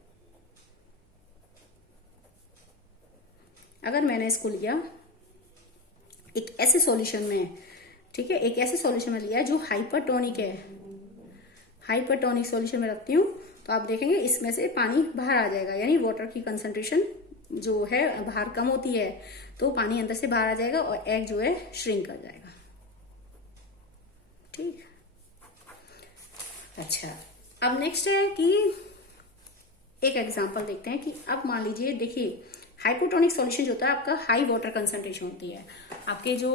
अगर मैंने इसको लिया एक ऐसे सॉल्यूशन में, ठीक है, एक ऐसे सॉल्यूशन में लिया जो हाइपरटोनिक है, हाइपरटोनिक सॉल्यूशन में रखती हूँ तो आप देखेंगे इसमें से पानी बाहर आ जाएगा, यानी वाटर की कंसंट्रेशन जो है बाहर कम होती है तो पानी अंदर से बाहर आ जाएगा और एग जो है श्रिंक कर जाएगा, ठीक। अच्छा, अब नेक्स्ट है कि एक एग्जांपल देखते हैं कि अब मान लीजिए, देखिए हाइपोटोनिक सॉल्यूशन जो होता है आपका हाई वाटर कंसंट्रेशन होती है, आपके जो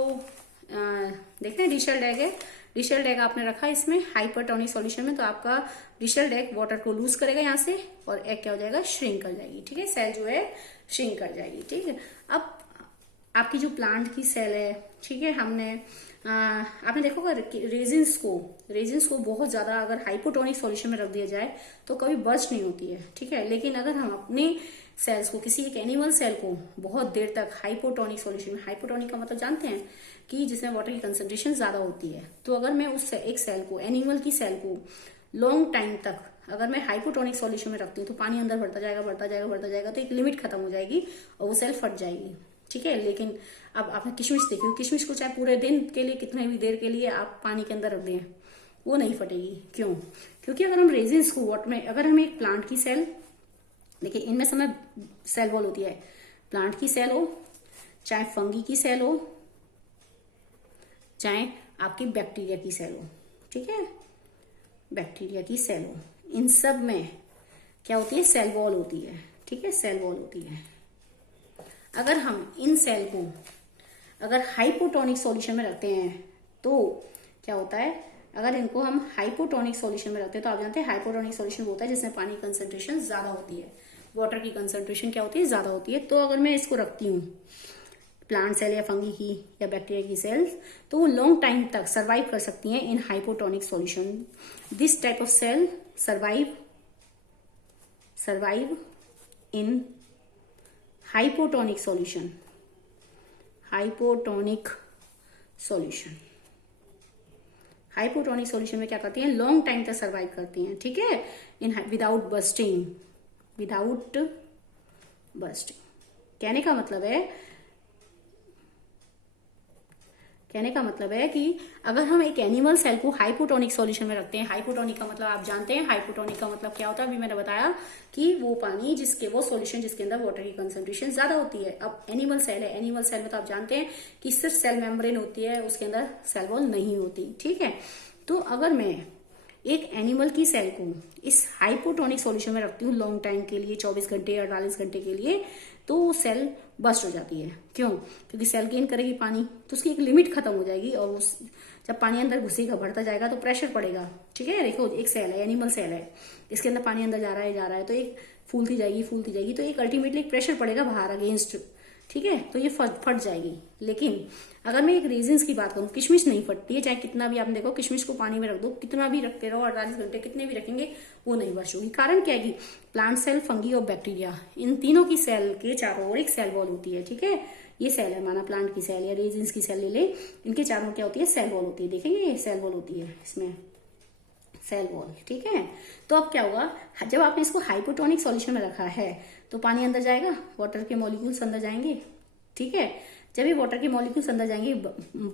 देखते हैं डिशेल्ड एग है, डिशेल्ड एग आपने रखा इसमें हाइपरटोनिक सॉल्यूशन में, तो आपका डिशेल्ड एग वाटर को लूज करेगा यहाँ से और एग क्या हो जाएगा, श्रिंक कर जाएगी, ठीक है, सेल जो है श्रिंक कर जाएगी, ठीक है। अब आपकी जो प्लांट की सेल है, ठीक है, हमने आपने देखोगा रेजिन्स को बहुत ज्यादा अगर हाइपोटोनिक सॉल्यूशन में रख दिया जाए तो कभी बर्स्ट नहीं होती है, ठीक है, लेकिन अगर हम अपने सेल्स को, किसी एक एनिमल सेल को बहुत देर तक हाइपोटोनिक सॉल्यूशन में, हाइपोटोनिक का मतलब जानते हैं कि जिसमें वाटर की कंसंट्रेशन ज्यादा होती है, तो अगर मैं उस एक सेल को, एनिमल की सेल को लॉन्ग टाइम तक अगर मैं हाइपोटोनिक सॉल्यूशन में रखती हूँ तो पानी अंदर बढ़ता जाएगा तो एक लिमिट खत्म हो जाएगी और वो सेल फट जाएगी, ठीक है। लेकिन अब आपने किशमिश देखी हो, किशमिश को चाहे पूरे दिन के लिए, कितने भी देर के लिए आप पानी के अंदर रख दें वो नहीं फटेगी, क्यों? क्योंकि अगर हम रेजिन्स को वाटर में, अगर हम एक प्लांट की सेल, देखिए इनमें समय सेल वॉल होती है, प्लांट की सेल हो, चाहे फंगी की सेल हो, चाहे आपकी बैक्टीरिया की सेल हो, ठीक है, बैक्टीरिया की सेल हो, इन सब में क्या होती है, सेल वॉल होती है, ठीक है, सेल वॉल होती है। अगर हम इन सेल को अगर हाइपोटोनिक सॉल्यूशन में रखते हैं तो क्या होता है, अगर इनको हम हाइपोटोनिक सॉल्यूशन में रखते हैं, तो आप जानते हैं हाइपोटोनिक सॉल्यूशन वो होता है जिसमें पानी कंसंट्रेशन ज्यादा होती है, वाटर की कंसंट्रेशन क्या होती है, ज्यादा होती है। तो अगर मैं इसको रखती हूँ प्लांट सेल या फंगी की या बैक्टीरिया की सेल्स, तो वो लॉन्ग टाइम तक सर्वाइव कर सकती हैं in hypotonic solution. This type of cell survive in hypotonic solution, hypotonic solution में क्या करती हैं, लॉन्ग टाइम तक सर्वाइव करती हैं, ठीक है, इन विदाउट बर्स्टिंग। कहने का मतलब है कि अगर हम एक एनिमल सेल को हाइपोटोनिक सॉल्यूशन में रखते हैं, हाइपोटोनिक का मतलब आप जानते हैं, हाइपोटोनिक का मतलब क्या होता है, अभी मैंने बताया कि वो पानी वो सॉल्यूशन जिसके अंदर वाटर की कंसंट्रेशन ज्यादा होती है। अब एनिमल सेल है, एनिमल सेल में तो आप जानते हैं कि सिर्फ सेल मेम्ब्रेन होती है, उसके अंदर सेल वॉल नहीं होती, ठीक है। तो अगर मैं एक एनिमल की सेल को इस हाइपोटोनिक सॉल्यूशन में रखती हूँ लॉन्ग टाइम के लिए, 24 घंटे 48 घंटे के लिए, तो वो सेल बस्ट हो जाती है। क्यों? क्योंकि सेल गेन करेगी पानी, तो उसकी एक लिमिट खत्म हो जाएगी, और जब पानी अंदर घुसेगा, बढ़ता जाएगा, तो प्रेशर पड़ेगा, ठीक है। देखो एक सेल है, एनिमल सेल है, इसके अंदर पानी अंदर जा रहा है, तो एक फूलती जाएगी, तो एक अल्टीमेटली एक प्रेशर पड़ेगा बाहर अगेंस्ट, ठीक है, तो ये फट जाएगी। लेकिन अगर मैं एक रेजिन्स की बात करूं, किशमिश नहीं फटती है, चाहे कितना भी आपने देखो किशमिश को पानी में रख दो, कितना भी रखते रहो, 48 घंटे कितने भी रखेंगे, वो नहीं बस्ट होगी। कारण क्या है कि प्लांट सेल, फंगी और बैक्टीरिया, इन तीनों की सेल के चारों ओर एक सेल वॉल होती है, ठीक है। ये सेल है, माना प्लांट की सेल या रेजिन्स की सेल ले ले, इनके चारों क्या होती है, सेल वॉल होती है। देखेंगे ये सेल वॉल होती है, इसमें सेल वॉल, ठीक है। तो अब क्या होगा, जब आपने इसको हाइपोटोनिक सॉल्यूशन में रखा है, तो पानी अंदर जाएगा, वाटर के मॉलिक्यूल्स अंदर जाएंगे, ठीक है। जब ये वाटर के मॉलिक्यूल्स अंदर जाएंगे,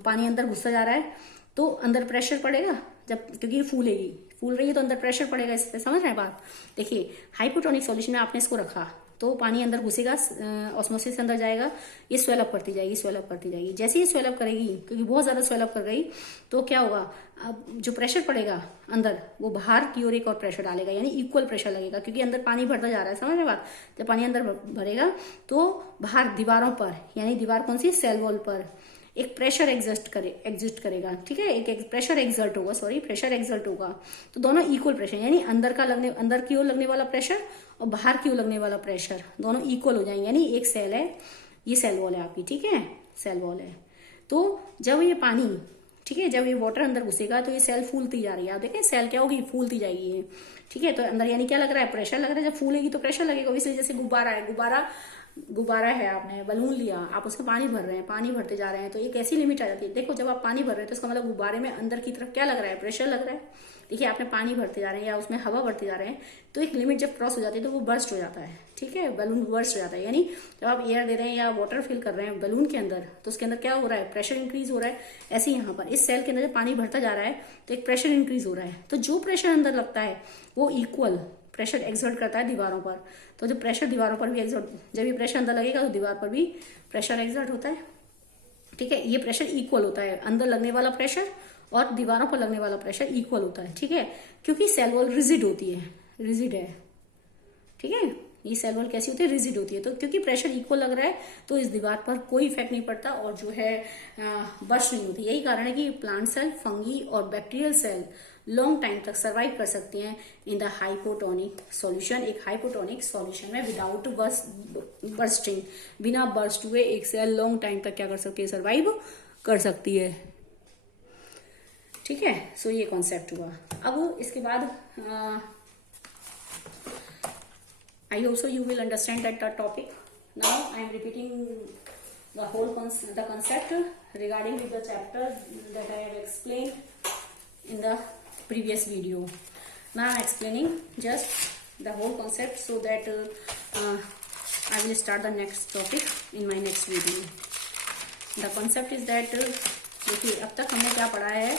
पानी अंदर घुसता जा रहा है, तो अंदर प्रेशर पड़ेगा, जब क्योंकि ये फूल रही है, तो अंदर प्रेशर पड़ेगा, इस पे समझ रहे हैं बात। देखिए हाइपोटोनिक सॉल्यूशन में आपने इसको रखा, तो पानी अंदर घुसेगा, ऑस्मोसिस अंदर जाएगा, ये स्वेलअप करती जाएगी। जैसे ये स्वेलअप करेगी, क्योंकि बहुत ज्यादा स्वेलअप कर गई, तो क्या होगा, अब जो प्रेशर पड़ेगा अंदर, वो बाहर की ओर एक और प्रेशर डालेगा, यानी इक्वल प्रेशर लगेगा, क्योंकि अंदर पानी भरता जा रहा है, समझ रहे बात। जब पानी अंदर भरेगा, तो बाहर दीवारों पर, यानी दीवार कौन सी, सेल वॉल पर एक प्रेशर एग्जिस्ट करेगा, ठीक है, एक प्रेशर एग्जर्ट होगा, तो दोनों इक्वल प्रेशर, यानी अंदर की ओर लगने वाला प्रेशर और बाहर की ओर लगने वाला प्रेशर दोनों इक्वल हो जाएंगे। यानी एक सेल है, ये सेल वॉल है आपकी, ठीक है, सेल वॉल है। तो जब ये पानी, ठीक है, जब ये वाटर अंदर घुसेगा, तो ये सेल फूलती जा रही है, आप देखें सेल क्या होगी, फूलती जाएगी ये, ठीक है। तो अंदर यानी क्या लग रहा है, प्रेशर लग रहा है, जब फूलेगी तो प्रेशर लगेगा। इसलिए जैसे गुब्बारा है, आपने बलून लिया, आप उसमें पानी भर रहे हैं, पानी भरते जा रहे हैं, तो एक ऐसी लिमिट आ जाती है। देखो जब आप पानी भर रहे हैं, तो इसका मतलब गुब्बारे में अंदर की तरफ क्या लग रहा है, प्रेशर लग रहा है। देखिए आपने पानी भरते जा रहे हैं या उसमें हवा भरते जा रहे हैं, तो एक लिमिट जब क्रॉस हो जाती है, तो वो बर्स्ट हो जाता है, ठीक है, बलून बर्स्ट हो जाता है। यानी जब आप एयर दे रहे हैं या वाटर फिल कर रहे हैं बलून के अंदर, तो उसके अंदर क्या हो रहा है, प्रेशर इंक्रीज हो रहा है। ऐसे ही यहाँ पर इस सेल के अंदर जब पानी भरता जा रहा है, तो एक प्रेशर इंक्रीज हो रहा है, तो जो प्रेशर अंदर लगता है, वो इक्वल प्रेशर एक्सर्ट करता है दीवारों पर। तो जो प्रेशर दीवारों पर भी एक्सर्ट, जब ये प्रेशर अंदर लगेगा, तो दीवार पर भी प्रेशर एक्सर्ट होता है, ठीक है। ये प्रेशर इक्वल होता है, अंदर लगने वाला प्रेशर और दीवारों पर लगने वाला प्रेशर इक्वल होता है, ठीक है। क्योंकि सेल वॉल रिजिड है, ठीक है। ये सेल वॉल कैसी होती है, रिजिड होती है। तो क्योंकि प्रेशर इक्वल लग रहा है, तो इस दीवार पर कोई इफेक्ट नहीं पड़ता, और जो है बर्स्ट नहीं होती। यही कारण है कि प्लांट सेल, फंगी और बैक्टीरियल सेल लॉन्ग टाइम तक सर्वाइव कर सकती हैं इन द हाइपोटोनिक सॉल्यूशन, एक हाइपोटोनिक सॉल्यूशन में, विदाउट बर्स्टिंग, बिना बर्स्ट हुए एक सेल लॉन्ग टाइम तक क्या कर सकती है, सर्वाइव कर सकती है, ठीक है। सो ये कॉन्सेप्ट हुआ। अब इसके बाद I also you will understand that the topic. Now I am repeating the whole concept regarding with the chapter that I have explained in the previous video. Now I am explaining just the whole concept so that I will start the next topic in my next video. The concept is that देखिए अब तक हमने क्या पढ़ा है,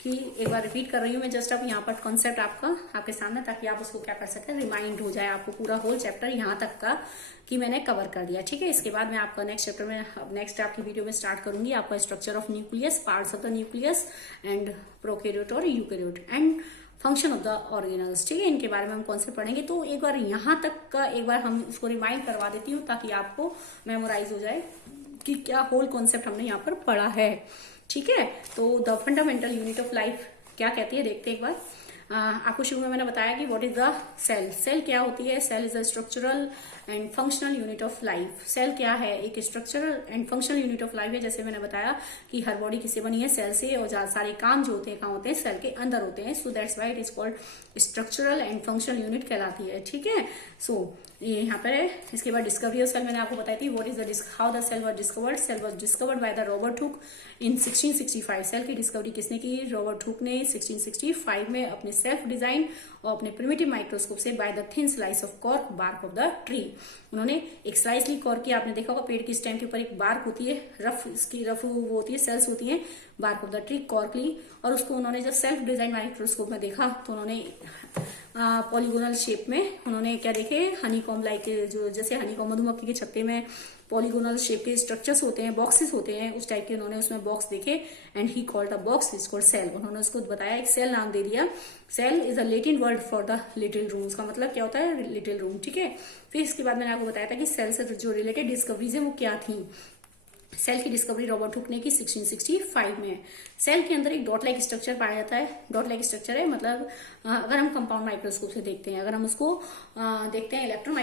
कि एक बार repeat कर रही हूँ मैं, जस्ट अब यहाँ पर कॉन्सेप्ट आपके सामने, ताकि आप उसको क्या कर सकें, रिमाइंड हो जाए आपको पूरा होल चैप्टर यहाँ तक का कि मैंने कवर कर दिया, ठीक है। इसके बाद मैं आपका नेक्स्ट चैप्टर में, नेक्स्ट आपकी वीडियो में स्टार्ट करूंगी आपका structure of nucleus, parts of the nucleus and prokaryote और eukaryote and function of the organelles, ठीक है। इनके बारे में हम कॉन्सेप्ट पढ़ेंगे। तो एक बार यहाँ तक का एक बार हम उसको रिमाइंड करवा देती हूँ, ताकि आपको मेमोराइज हो जाए कि क्या होल कॉन्सेप्ट हमने यहाँ पर पढ़ा है, ठीक है। तो the fundamental unit of life क्या कहती है, देखते हैं एक बार। आपको शुरू में मैंने बताया कि what is the cell. Cell क्या होती है? Cell is a structural and functional unit of life. Cell क्या है? एक structural and functional unit of life है। जैसे मैंने बताया कि हर बॉडी किससे बनी है? सेल से, और सारे काम जो होते हैं कहाँ होते हैं? सेल के अंदर होते हैं। सो that's why it is called structural and functional unit कहलाती है। ठीक है। सो ये यहाँ पर है। इसके बाद डिस्कवरी ऑफ सेल मैंने आपको बताई थी। What is the how the cell was discovered? Cell was discovered by the Robert Hooke in 1665। Cell की डिस्कवरी किसने की? रॉबर्ट हुक ने 1665 में अपने सेल्फ डिजाइन और अपने प्रिमिटिव माइक्रोस्कोप से by the thin slice of cork bark of the tree. उन्होंने एक स्लाइस ली कॉर्क की। आपने देखा होगा पेड़ की स्टेम के ऊपर एक बार्क होती है, रफ, इसकी रफ वो होती है, सेल्स होती है, bark of the tree, cork ली, और उसको उन्होंने जब सेल्फ डिजाइन माइक्रोस्कोप में देखा तो उन्होंने पॉलीगोनल शेप में उन्होंने क्या देखे? हनीकॉम लाइक, जो जैसे हनीकॉम मधुमक्खी के छत्ते में पॉलीगोनल शेप के स्ट्रक्चर्स होते हैं, बॉक्सेस होते हैं, उस टाइप के उन्होंने उसमें बॉक्स देखे। And he called a box is called cell. उन्होंने उसको बताया, एक सेल नाम दे दिया। Cell is a Latin word for the little room. उसका मतलब क्या होता है? Little room. ठीक है। फिर इसके बाद मैंने आपको बताया था कि सेल से जो रिलेटेड डिस्कवरीज है वो क्या थी। सेल की डिस्कवरी रॉबर्ट हुक ने की 1665 में। सेल के अंदर एक डॉट लाइक स्ट्रक्चर पाया जाता है। डॉट लाइक स्ट्रक्चर है मतलब अगर हम कंपाउंड माइक्रोस्कोप से देखते हैं, अगर हम उसको देखते हैं इलेक्ट्रॉन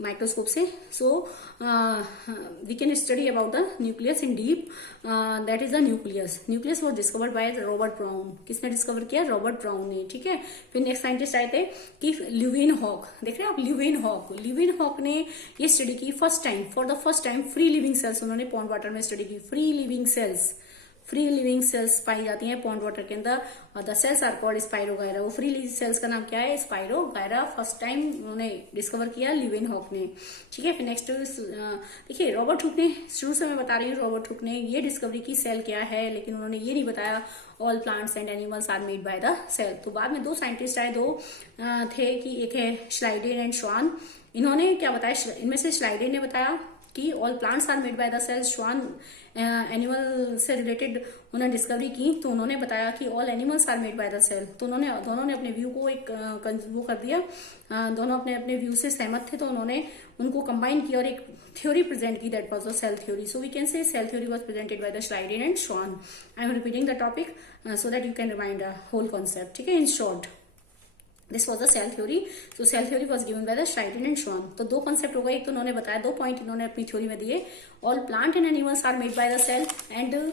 माइक्रोस्कोप से, so we can study about the nucleus in deep. That is the nucleus. Nucleus was discovered by Robert Brown. किसने डिस्कवर किया? रॉबर्ट ब्राउन ने। ठीक है। फिर नेक्स्ट साइंटिस्ट आए थे कि ल्यूवेनहॉक। देख रहे हैं आप? ल्यूवेनहॉक ने ये स्टडी की first time, for the first time, free living cells. उन्होंने पॉन्ड वाटर में स्टडी की। फ्री लिविंग सेल्स पाई जाती हैं पॉन्ड वाटर के अंदर, और the cells are called spirogyra. वो फ्री लिविंग सेल्स का नाम क्या है? स्पाइरोगायरा। फर्स्ट टाइम उन्होंने डिस्कवर किया ल्यूवेनहॉक ने। ठीक है। फिर नेक्स्ट देखिए, रॉबर्ट हुक ने, शुरू से मैं बता रही हूँ, रॉबर्ट हुक ने ये डिस्कवरी की सेल क्या है, लेकिन उन्होंने ये नहीं बताया all plants and animals are made by the cell. तो बाद में दो साइंटिस्ट आए, दो थे कि एक है श्लाइडेन एंड श्वान। इन्होंने क्या बताया? इनमें से श्लाइडेन ने बताया कि all plants are made by the cell. Schwann animal से रिलेटेड उन्होंने डिस्कवरी की, तो उन्होंने बताया कि all animals are made by the cell. तो दोनों ने अपने व्यू को एक वो कर दिया, दोनों अपने अपने व्यू से सहमत थे, तो उन्होंने उनको कंबाइन किया और एक थ्योरी प्रेजेंट की, that was the cell theory. So we can say cell theory was presented by the Schleiden and Schwann. I am repeating the topic so that you can remind the whole concept. ठीक है। In short, this was the cell theory. So cell theory was given by the Schleiden and Schwann. तो दो concept हो गए। एक तो उन्होंने बताया, दो पॉइंट इन्होंने अपनी थ्योरी में दिए, all plant and animals are made by the cell, and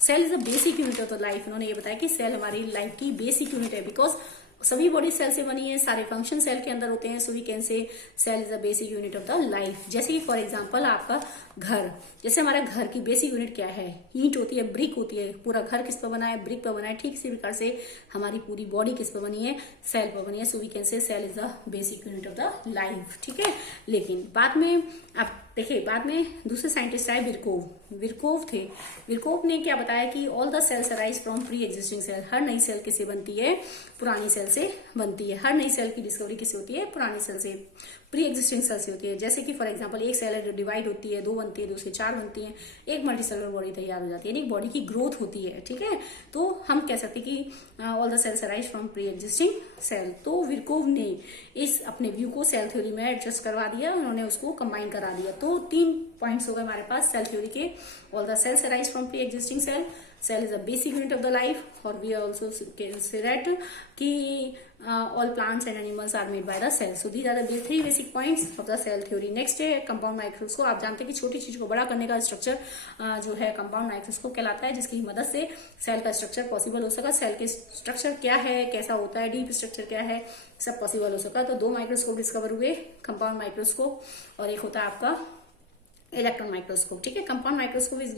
cell is the basic unit of the life. उन्होंने ये बताया कि सेल हमारी लाइफ की बेसिक यूनिट है, बिकॉज सभी बॉडी सेल से बनी है, सारे फंक्शन सेल के अंदर होते हैं। So we can say cell is the basic unit of the life. जैसे कि फॉर एग्जांपल आपका घर, जैसे हमारे घर की बेसिक यूनिट क्या है? ईंट होती है, ब्रिक होती है। पूरा घर किस पर बना है? ब्रिक पर बना है। ठीक इसी प्रकार से हमारी पूरी बॉडी किस पर बनी है? सेल पर बनी है। So we can say cell is the basic unit of the life. ठीक है। लेकिन बाद में आप देखिए, बाद में दूसरे साइंटिस्ट आए, विरकोव थे। विरकोव ने क्या बताया कि all the cells arise from pre existing cell. हर नई सेल किससे बनती है? पुरानी सेल से बनती है। हर नई सेल की डिस्कवरी किससे होती है? पुरानी सेल से, प्री एग्जिस्टिंग सेल से होती है। जैसे कि फॉर एग्जांपल एक सेल है जो डिवाइड होती है, 2 बनती है, 2 से 4 बनती है, एक मल्टीसेलुलर बॉडी तैयार हो जाती है, यानी बॉडी की ग्रोथ होती है। ठीक है। तो हम कह सकते हैं कि all the cells arise from pre existing cell. तो विरकोव ने इस अपने व्यू को सेल थ्योरी में एडजस्ट करवा दिया, उन्होंने उसको कंबाइन करा दिया। तो 3 पॉइंट्स हो गए हमारे पास सेल थ्योरी के। All the cells arise from pre existing cell, cell is a basic unit of the life, और we also can say that कि all plants and animals are made by the cell. So these are the 3 basic points of the cell theory. Next है compound microscope. आप जानते हैं कि छोटी चीज को बड़ा करने का स्ट्रक्चर जो है कंपाउंड माइक्रोस्कोप कहलाता है, जिसकी मदद से सेल का स्ट्रक्चर पॉसिबल हो सका। सेल के स्ट्रक्चर क्या है, कैसा होता है, डीप स्ट्रक्चर क्या है, सब पॉसिबल हो सका। तो 2 माइक्रोस्कोप डिस्कवर हुए, कंपाउंड माइक्रोस्कोप और एक होता है आपका इलेक्ट्रॉन माइक्रोस्कोप। ठीक है। Compound microscope is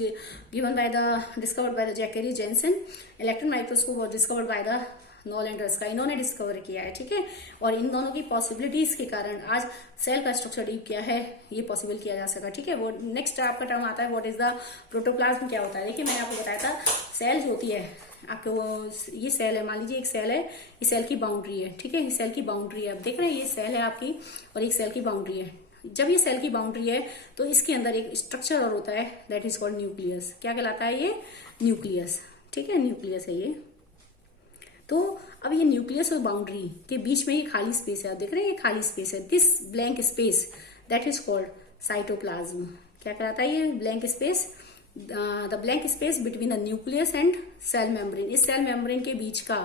given by the discovered by the Zachary Janssen. Electron microscope was discovered by the Knoll and Ruska. इन्होंने डिस्कवर किया है। ठीक है। और इन दोनों की पॉसिबिलिटीज के कारण आज सेल का स्ट्रक्चर डीप क्या है ये पॉसिबल किया जा सका। ठीक है। वो नेक्स्ट आपका टर्म आता है, व्हाट इज द प्रोटोप्लाज्म। क्या होता है? देखिए, मैंने आपको बताया था सेल जो होती है आपको, ये सेल है, मान लीजिए एक सेल है, ये सेल की बाउंड्री है। ठीक है। ये सेल की बाउंड्री है। अब देख रहे हैं, ये सेल है आपकी और एक सेल की बाउंड्री है। जब ये सेल की बाउंड्री है तो इसके अंदर एक स्ट्रक्चर और होता है, दैट इज कॉल्ड न्यूक्लियस। क्या कहलाता है? ये न्यूक्लियस। ठीक है। न्यूक्लियस है ये। तो अब ये न्यूक्लियस और बाउंड्री के बीच में ये खाली स्पेस है, आप देख रहे हैं ये खाली स्पेस है, this blank space that is called cytoplasm. क्या कहलाता है ये blank space? The blank space between the nucleus and cell membrane, इस सेल मेम्ब्रेन के बीच का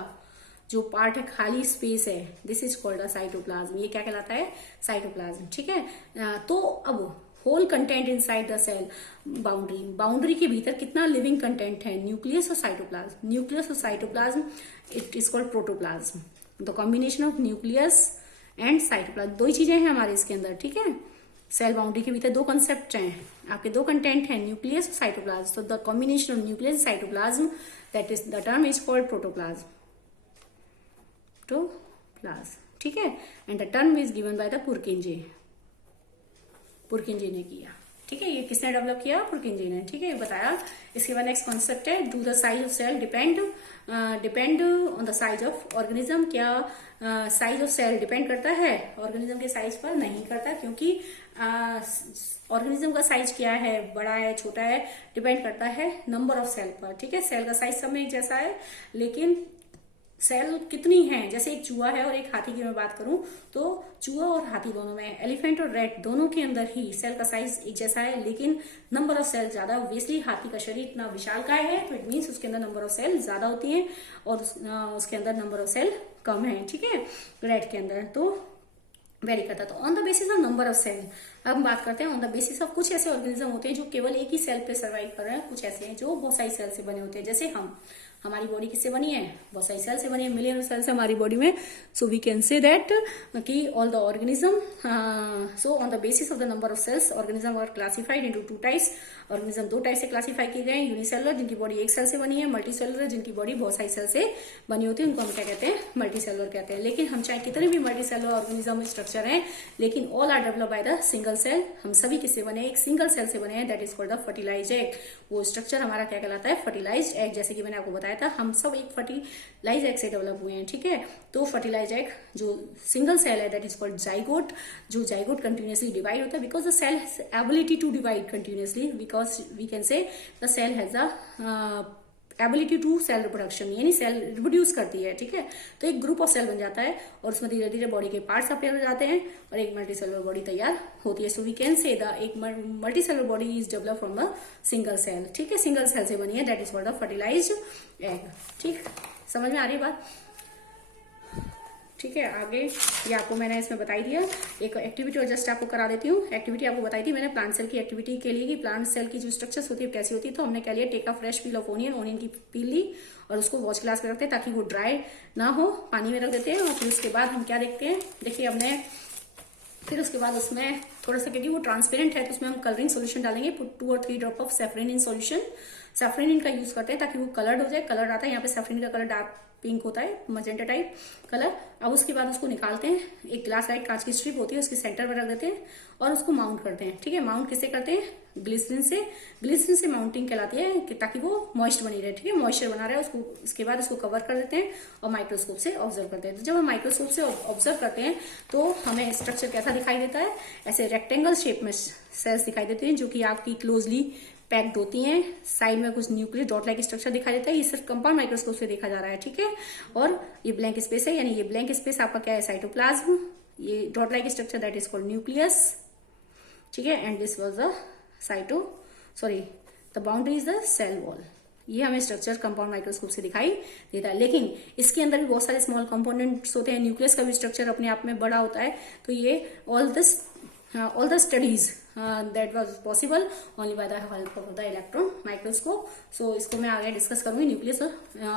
जो पार्ट है, खाली स्पेस है, this is called a cytoplasm, ये क्या कहलाता है, साइटोप्लाज्म। ठीक है, तो अब whole content inside the cell boundary, boundary के भीतर कितना लिविंग कंटेंट है, न्यूक्लियस और साइटोप्लाज्म, न्यूक्लियस और cytoplasm, it is called protoplasm. The combination of nucleus and cytoplasm, दो ही चीजें हैं हमारे इसके अंदर। ठीक है, सेल बाउंड्री के भीतर दो कंसेप्ट हैं, आपके दो कंटेंट हैं, न्यूक्लियस और साइटोप्लाज्म। तो the combination of nucleus cytoplasm, that is the term is called protoplasm, protoplasm. ठीक है, and the term is given by the पुरकिंजे, पुरकिंजे ने किया। ठीक है, ये किसने डेवलप किया, पुरकिंजे ने। ठीक है, बताया। इसके बाद नेक्स्ट कॉन्सेप्ट है, do the size of cell depend on the size of organism, क्या साइज ऑफ सेल डिपेंड करता है ऑर्गेनिज्म के साइज पर? नहीं करता, क्योंकि ऑर्गेनिज्म का साइज क्या है, बड़ा है छोटा है, डिपेंड करता है नंबर ऑफ सेल पर। ठीक है, सेल का साइज सब में एक जैसा है, लेकिन सेल कितनी हैं, जैसे एक चूहा है और एक हाथी की मैं बात करूं, तो चूहा और हाथी दोनों में, एलिफेंट और रैट दोनों के अंदर ही सेल का साइज एक जैसा है, लेकिन नंबर ऑफ सेल ज्यादा। ऑब्वियसली हाथी का शरीर इतना विशालकाय है, तो इट मीन्स उसके अंदर नंबर ऑफ सेल ज्यादा होती है, और उसके अंदर नंबर ऑफ सेल कम है। ठीक है, रैट के अंदर तो वेरी करता है। तो on the basis of number of cell, अब हम बात करते हैं ऑन द बेसिस ऑफ, कुछ ऐसे ऑर्गेनिज्म होते हैं जो केवल एक ही सेल पे सर्वाइव कर रहे हैं, कुछ ऐसे हैं जो बहुत सारी सेल से बने होते हैं, जैसे हमारी बॉडी किससे बनी है, बहुत सारी सेल से बनी है, मिलियन सेल से हमारी बॉडी में। So we can say that कि all the organism, so on the basis of the number of cells organism are classified into two types. Organism दो टाइप से क्लासीफाई किए गए हैं, यूनिसेलुलर जिनकी बॉडी एक सेल से बनी है, मल्टीसेलुलर जिनकी बॉडी बहुत सारी सेल से बनी होती है, उनको हम क्या कहते हैं, मल्टीसेलुलर कहते हैं। लेकिन हम चाहे कितने भी मल्टीसेलुलर ऑर्गेनिज्म स्ट्रक्चर हैं, लेकिन all are develop by the single cell. हम सभी किससे बने, एक सिंगल सेल से बने हैं, that is called the fertilised egg. वो स्ट्रक्चर हमारा क्या कहलाता है, फर्टिलाइज्ड एग। जैसे कि मैंने आपको बताया था, हम सब एक फर्टिलाइज्ड एग से डेवलप हुए हैं। ठीक है, तो फर्टिलाइज्ड एग जो सिंगल सेल है, दैट इज कॉल्ड जाइगोट। जो जाइगोट कंटिन्यूअसली डिवाइड होता है, because the cell has ability to divide continuously, because we can say the cell has the ability to cell reproduction, यानी cell reproduce करती है। ठीक है, तो एक ग्रुप ऑफ सेल बन जाता है और उसमें धीरे धीरे बॉडी के पार्ट्स अपेयर हो जाते हैं और एक मल्टीसेलुलर बॉडी तैयार होती है। So we can say the एक multicellular body is develop from the single cell. ठीक है, सिंगल सेल से बनी है, that is called the fertilised egg. ठीक, समझ में आ रही बात? ठीक है, आगे ये आपको मैंने इसमें बताई दिया। एक एक्टिविटी और जस्ट आपको करा देती हूँ। एक्टिविटी आपको बताई थी मैंने प्लांट सेल की एक्टिविटी के लिए कि प्लांट सेल की जो स्ट्रक्चर्स होती है कैसी होती है। तो हमने क्या लिया, take a fresh peel of onion की पील ली और उसको वॉश ग्लास में रखते हैं ताकि वो ड्राई ना हो, पानी में रख देते हैं। और फिर उसके बाद हम क्या देखते हैं, देखिए हमने फिर उसके बाद उसमें थोड़ा सा, क्योंकि वो ट्रांसपेरेंट है तो उसमें हम कलरिंग सोल्यूशन डालेंगे, पुट 2 और 3 drop of saffron in solution. Saffron इनका यूज करते हैं ताकि वो कलर्ड हो जाए। कलर आता है यहाँ पे, सैफरन का कलर डार्क पिंक होता है, मजेंटा टाइप कलर। अब उसके बाद उसको निकालते हैं, एक ग्लास लाइट कांच की स्ट्रिप होती है उसके सेंटर में रख देते हैं और उसको माउंट करते हैं। ठीक है, माउंट किससे करते हैं, ग्लिसरीन से। ग्लिसरीन से माउंटिंग कहलाती है ताकि वो मॉइस्ट बनी रहे। ठीक है, मॉइस्चर बना रहे उसको। इसके बाद उसको कवर कर देते हैं और माइक्रोस्कोप से ऑब्जर्व करते हैं। तो जब हम माइक्रोस्कोप से ऑब्जर्व करते हैं तो हमें स्ट्रक्चर कैसा दिखाई देता है, ऐसे रेक्टेंगल शेप में सेल्स दिखाई देती हैं जो कि आपकी क्लोजली पैक्ड होती हैं। साइड में कुछ न्यूक्लियस डॉट लाइक स्ट्रक्चर दिखाई देता है, ये सिर्फ कंपाउंड माइक्रोस्कोप से देखा जा रहा है। ठीक है, और ये ब्लैंक स्पेस है, यानी ये ब्लैंक स्पेस आपका क्या है, साइटोप्लाज्म। ये dot like structure that is called nucleus. ठीक है, and this was the the boundary is the cell wall. ये हमें स्ट्रक्चर कंपाउंड माइक्रोस्कोप से दिखाई देता है। लेकिन इसके अंदर भी बहुत सारे स्मॉल कंपोनेंट्स होते हैं। न्यूक्लियस का भी स्ट्रक्चर अपने आप में बड़ा होता है। तो ये all the studies that was possible only by the help of the electron microscope. So इसको मैं आगे डिस्कस करूंगी न्यूक्लियस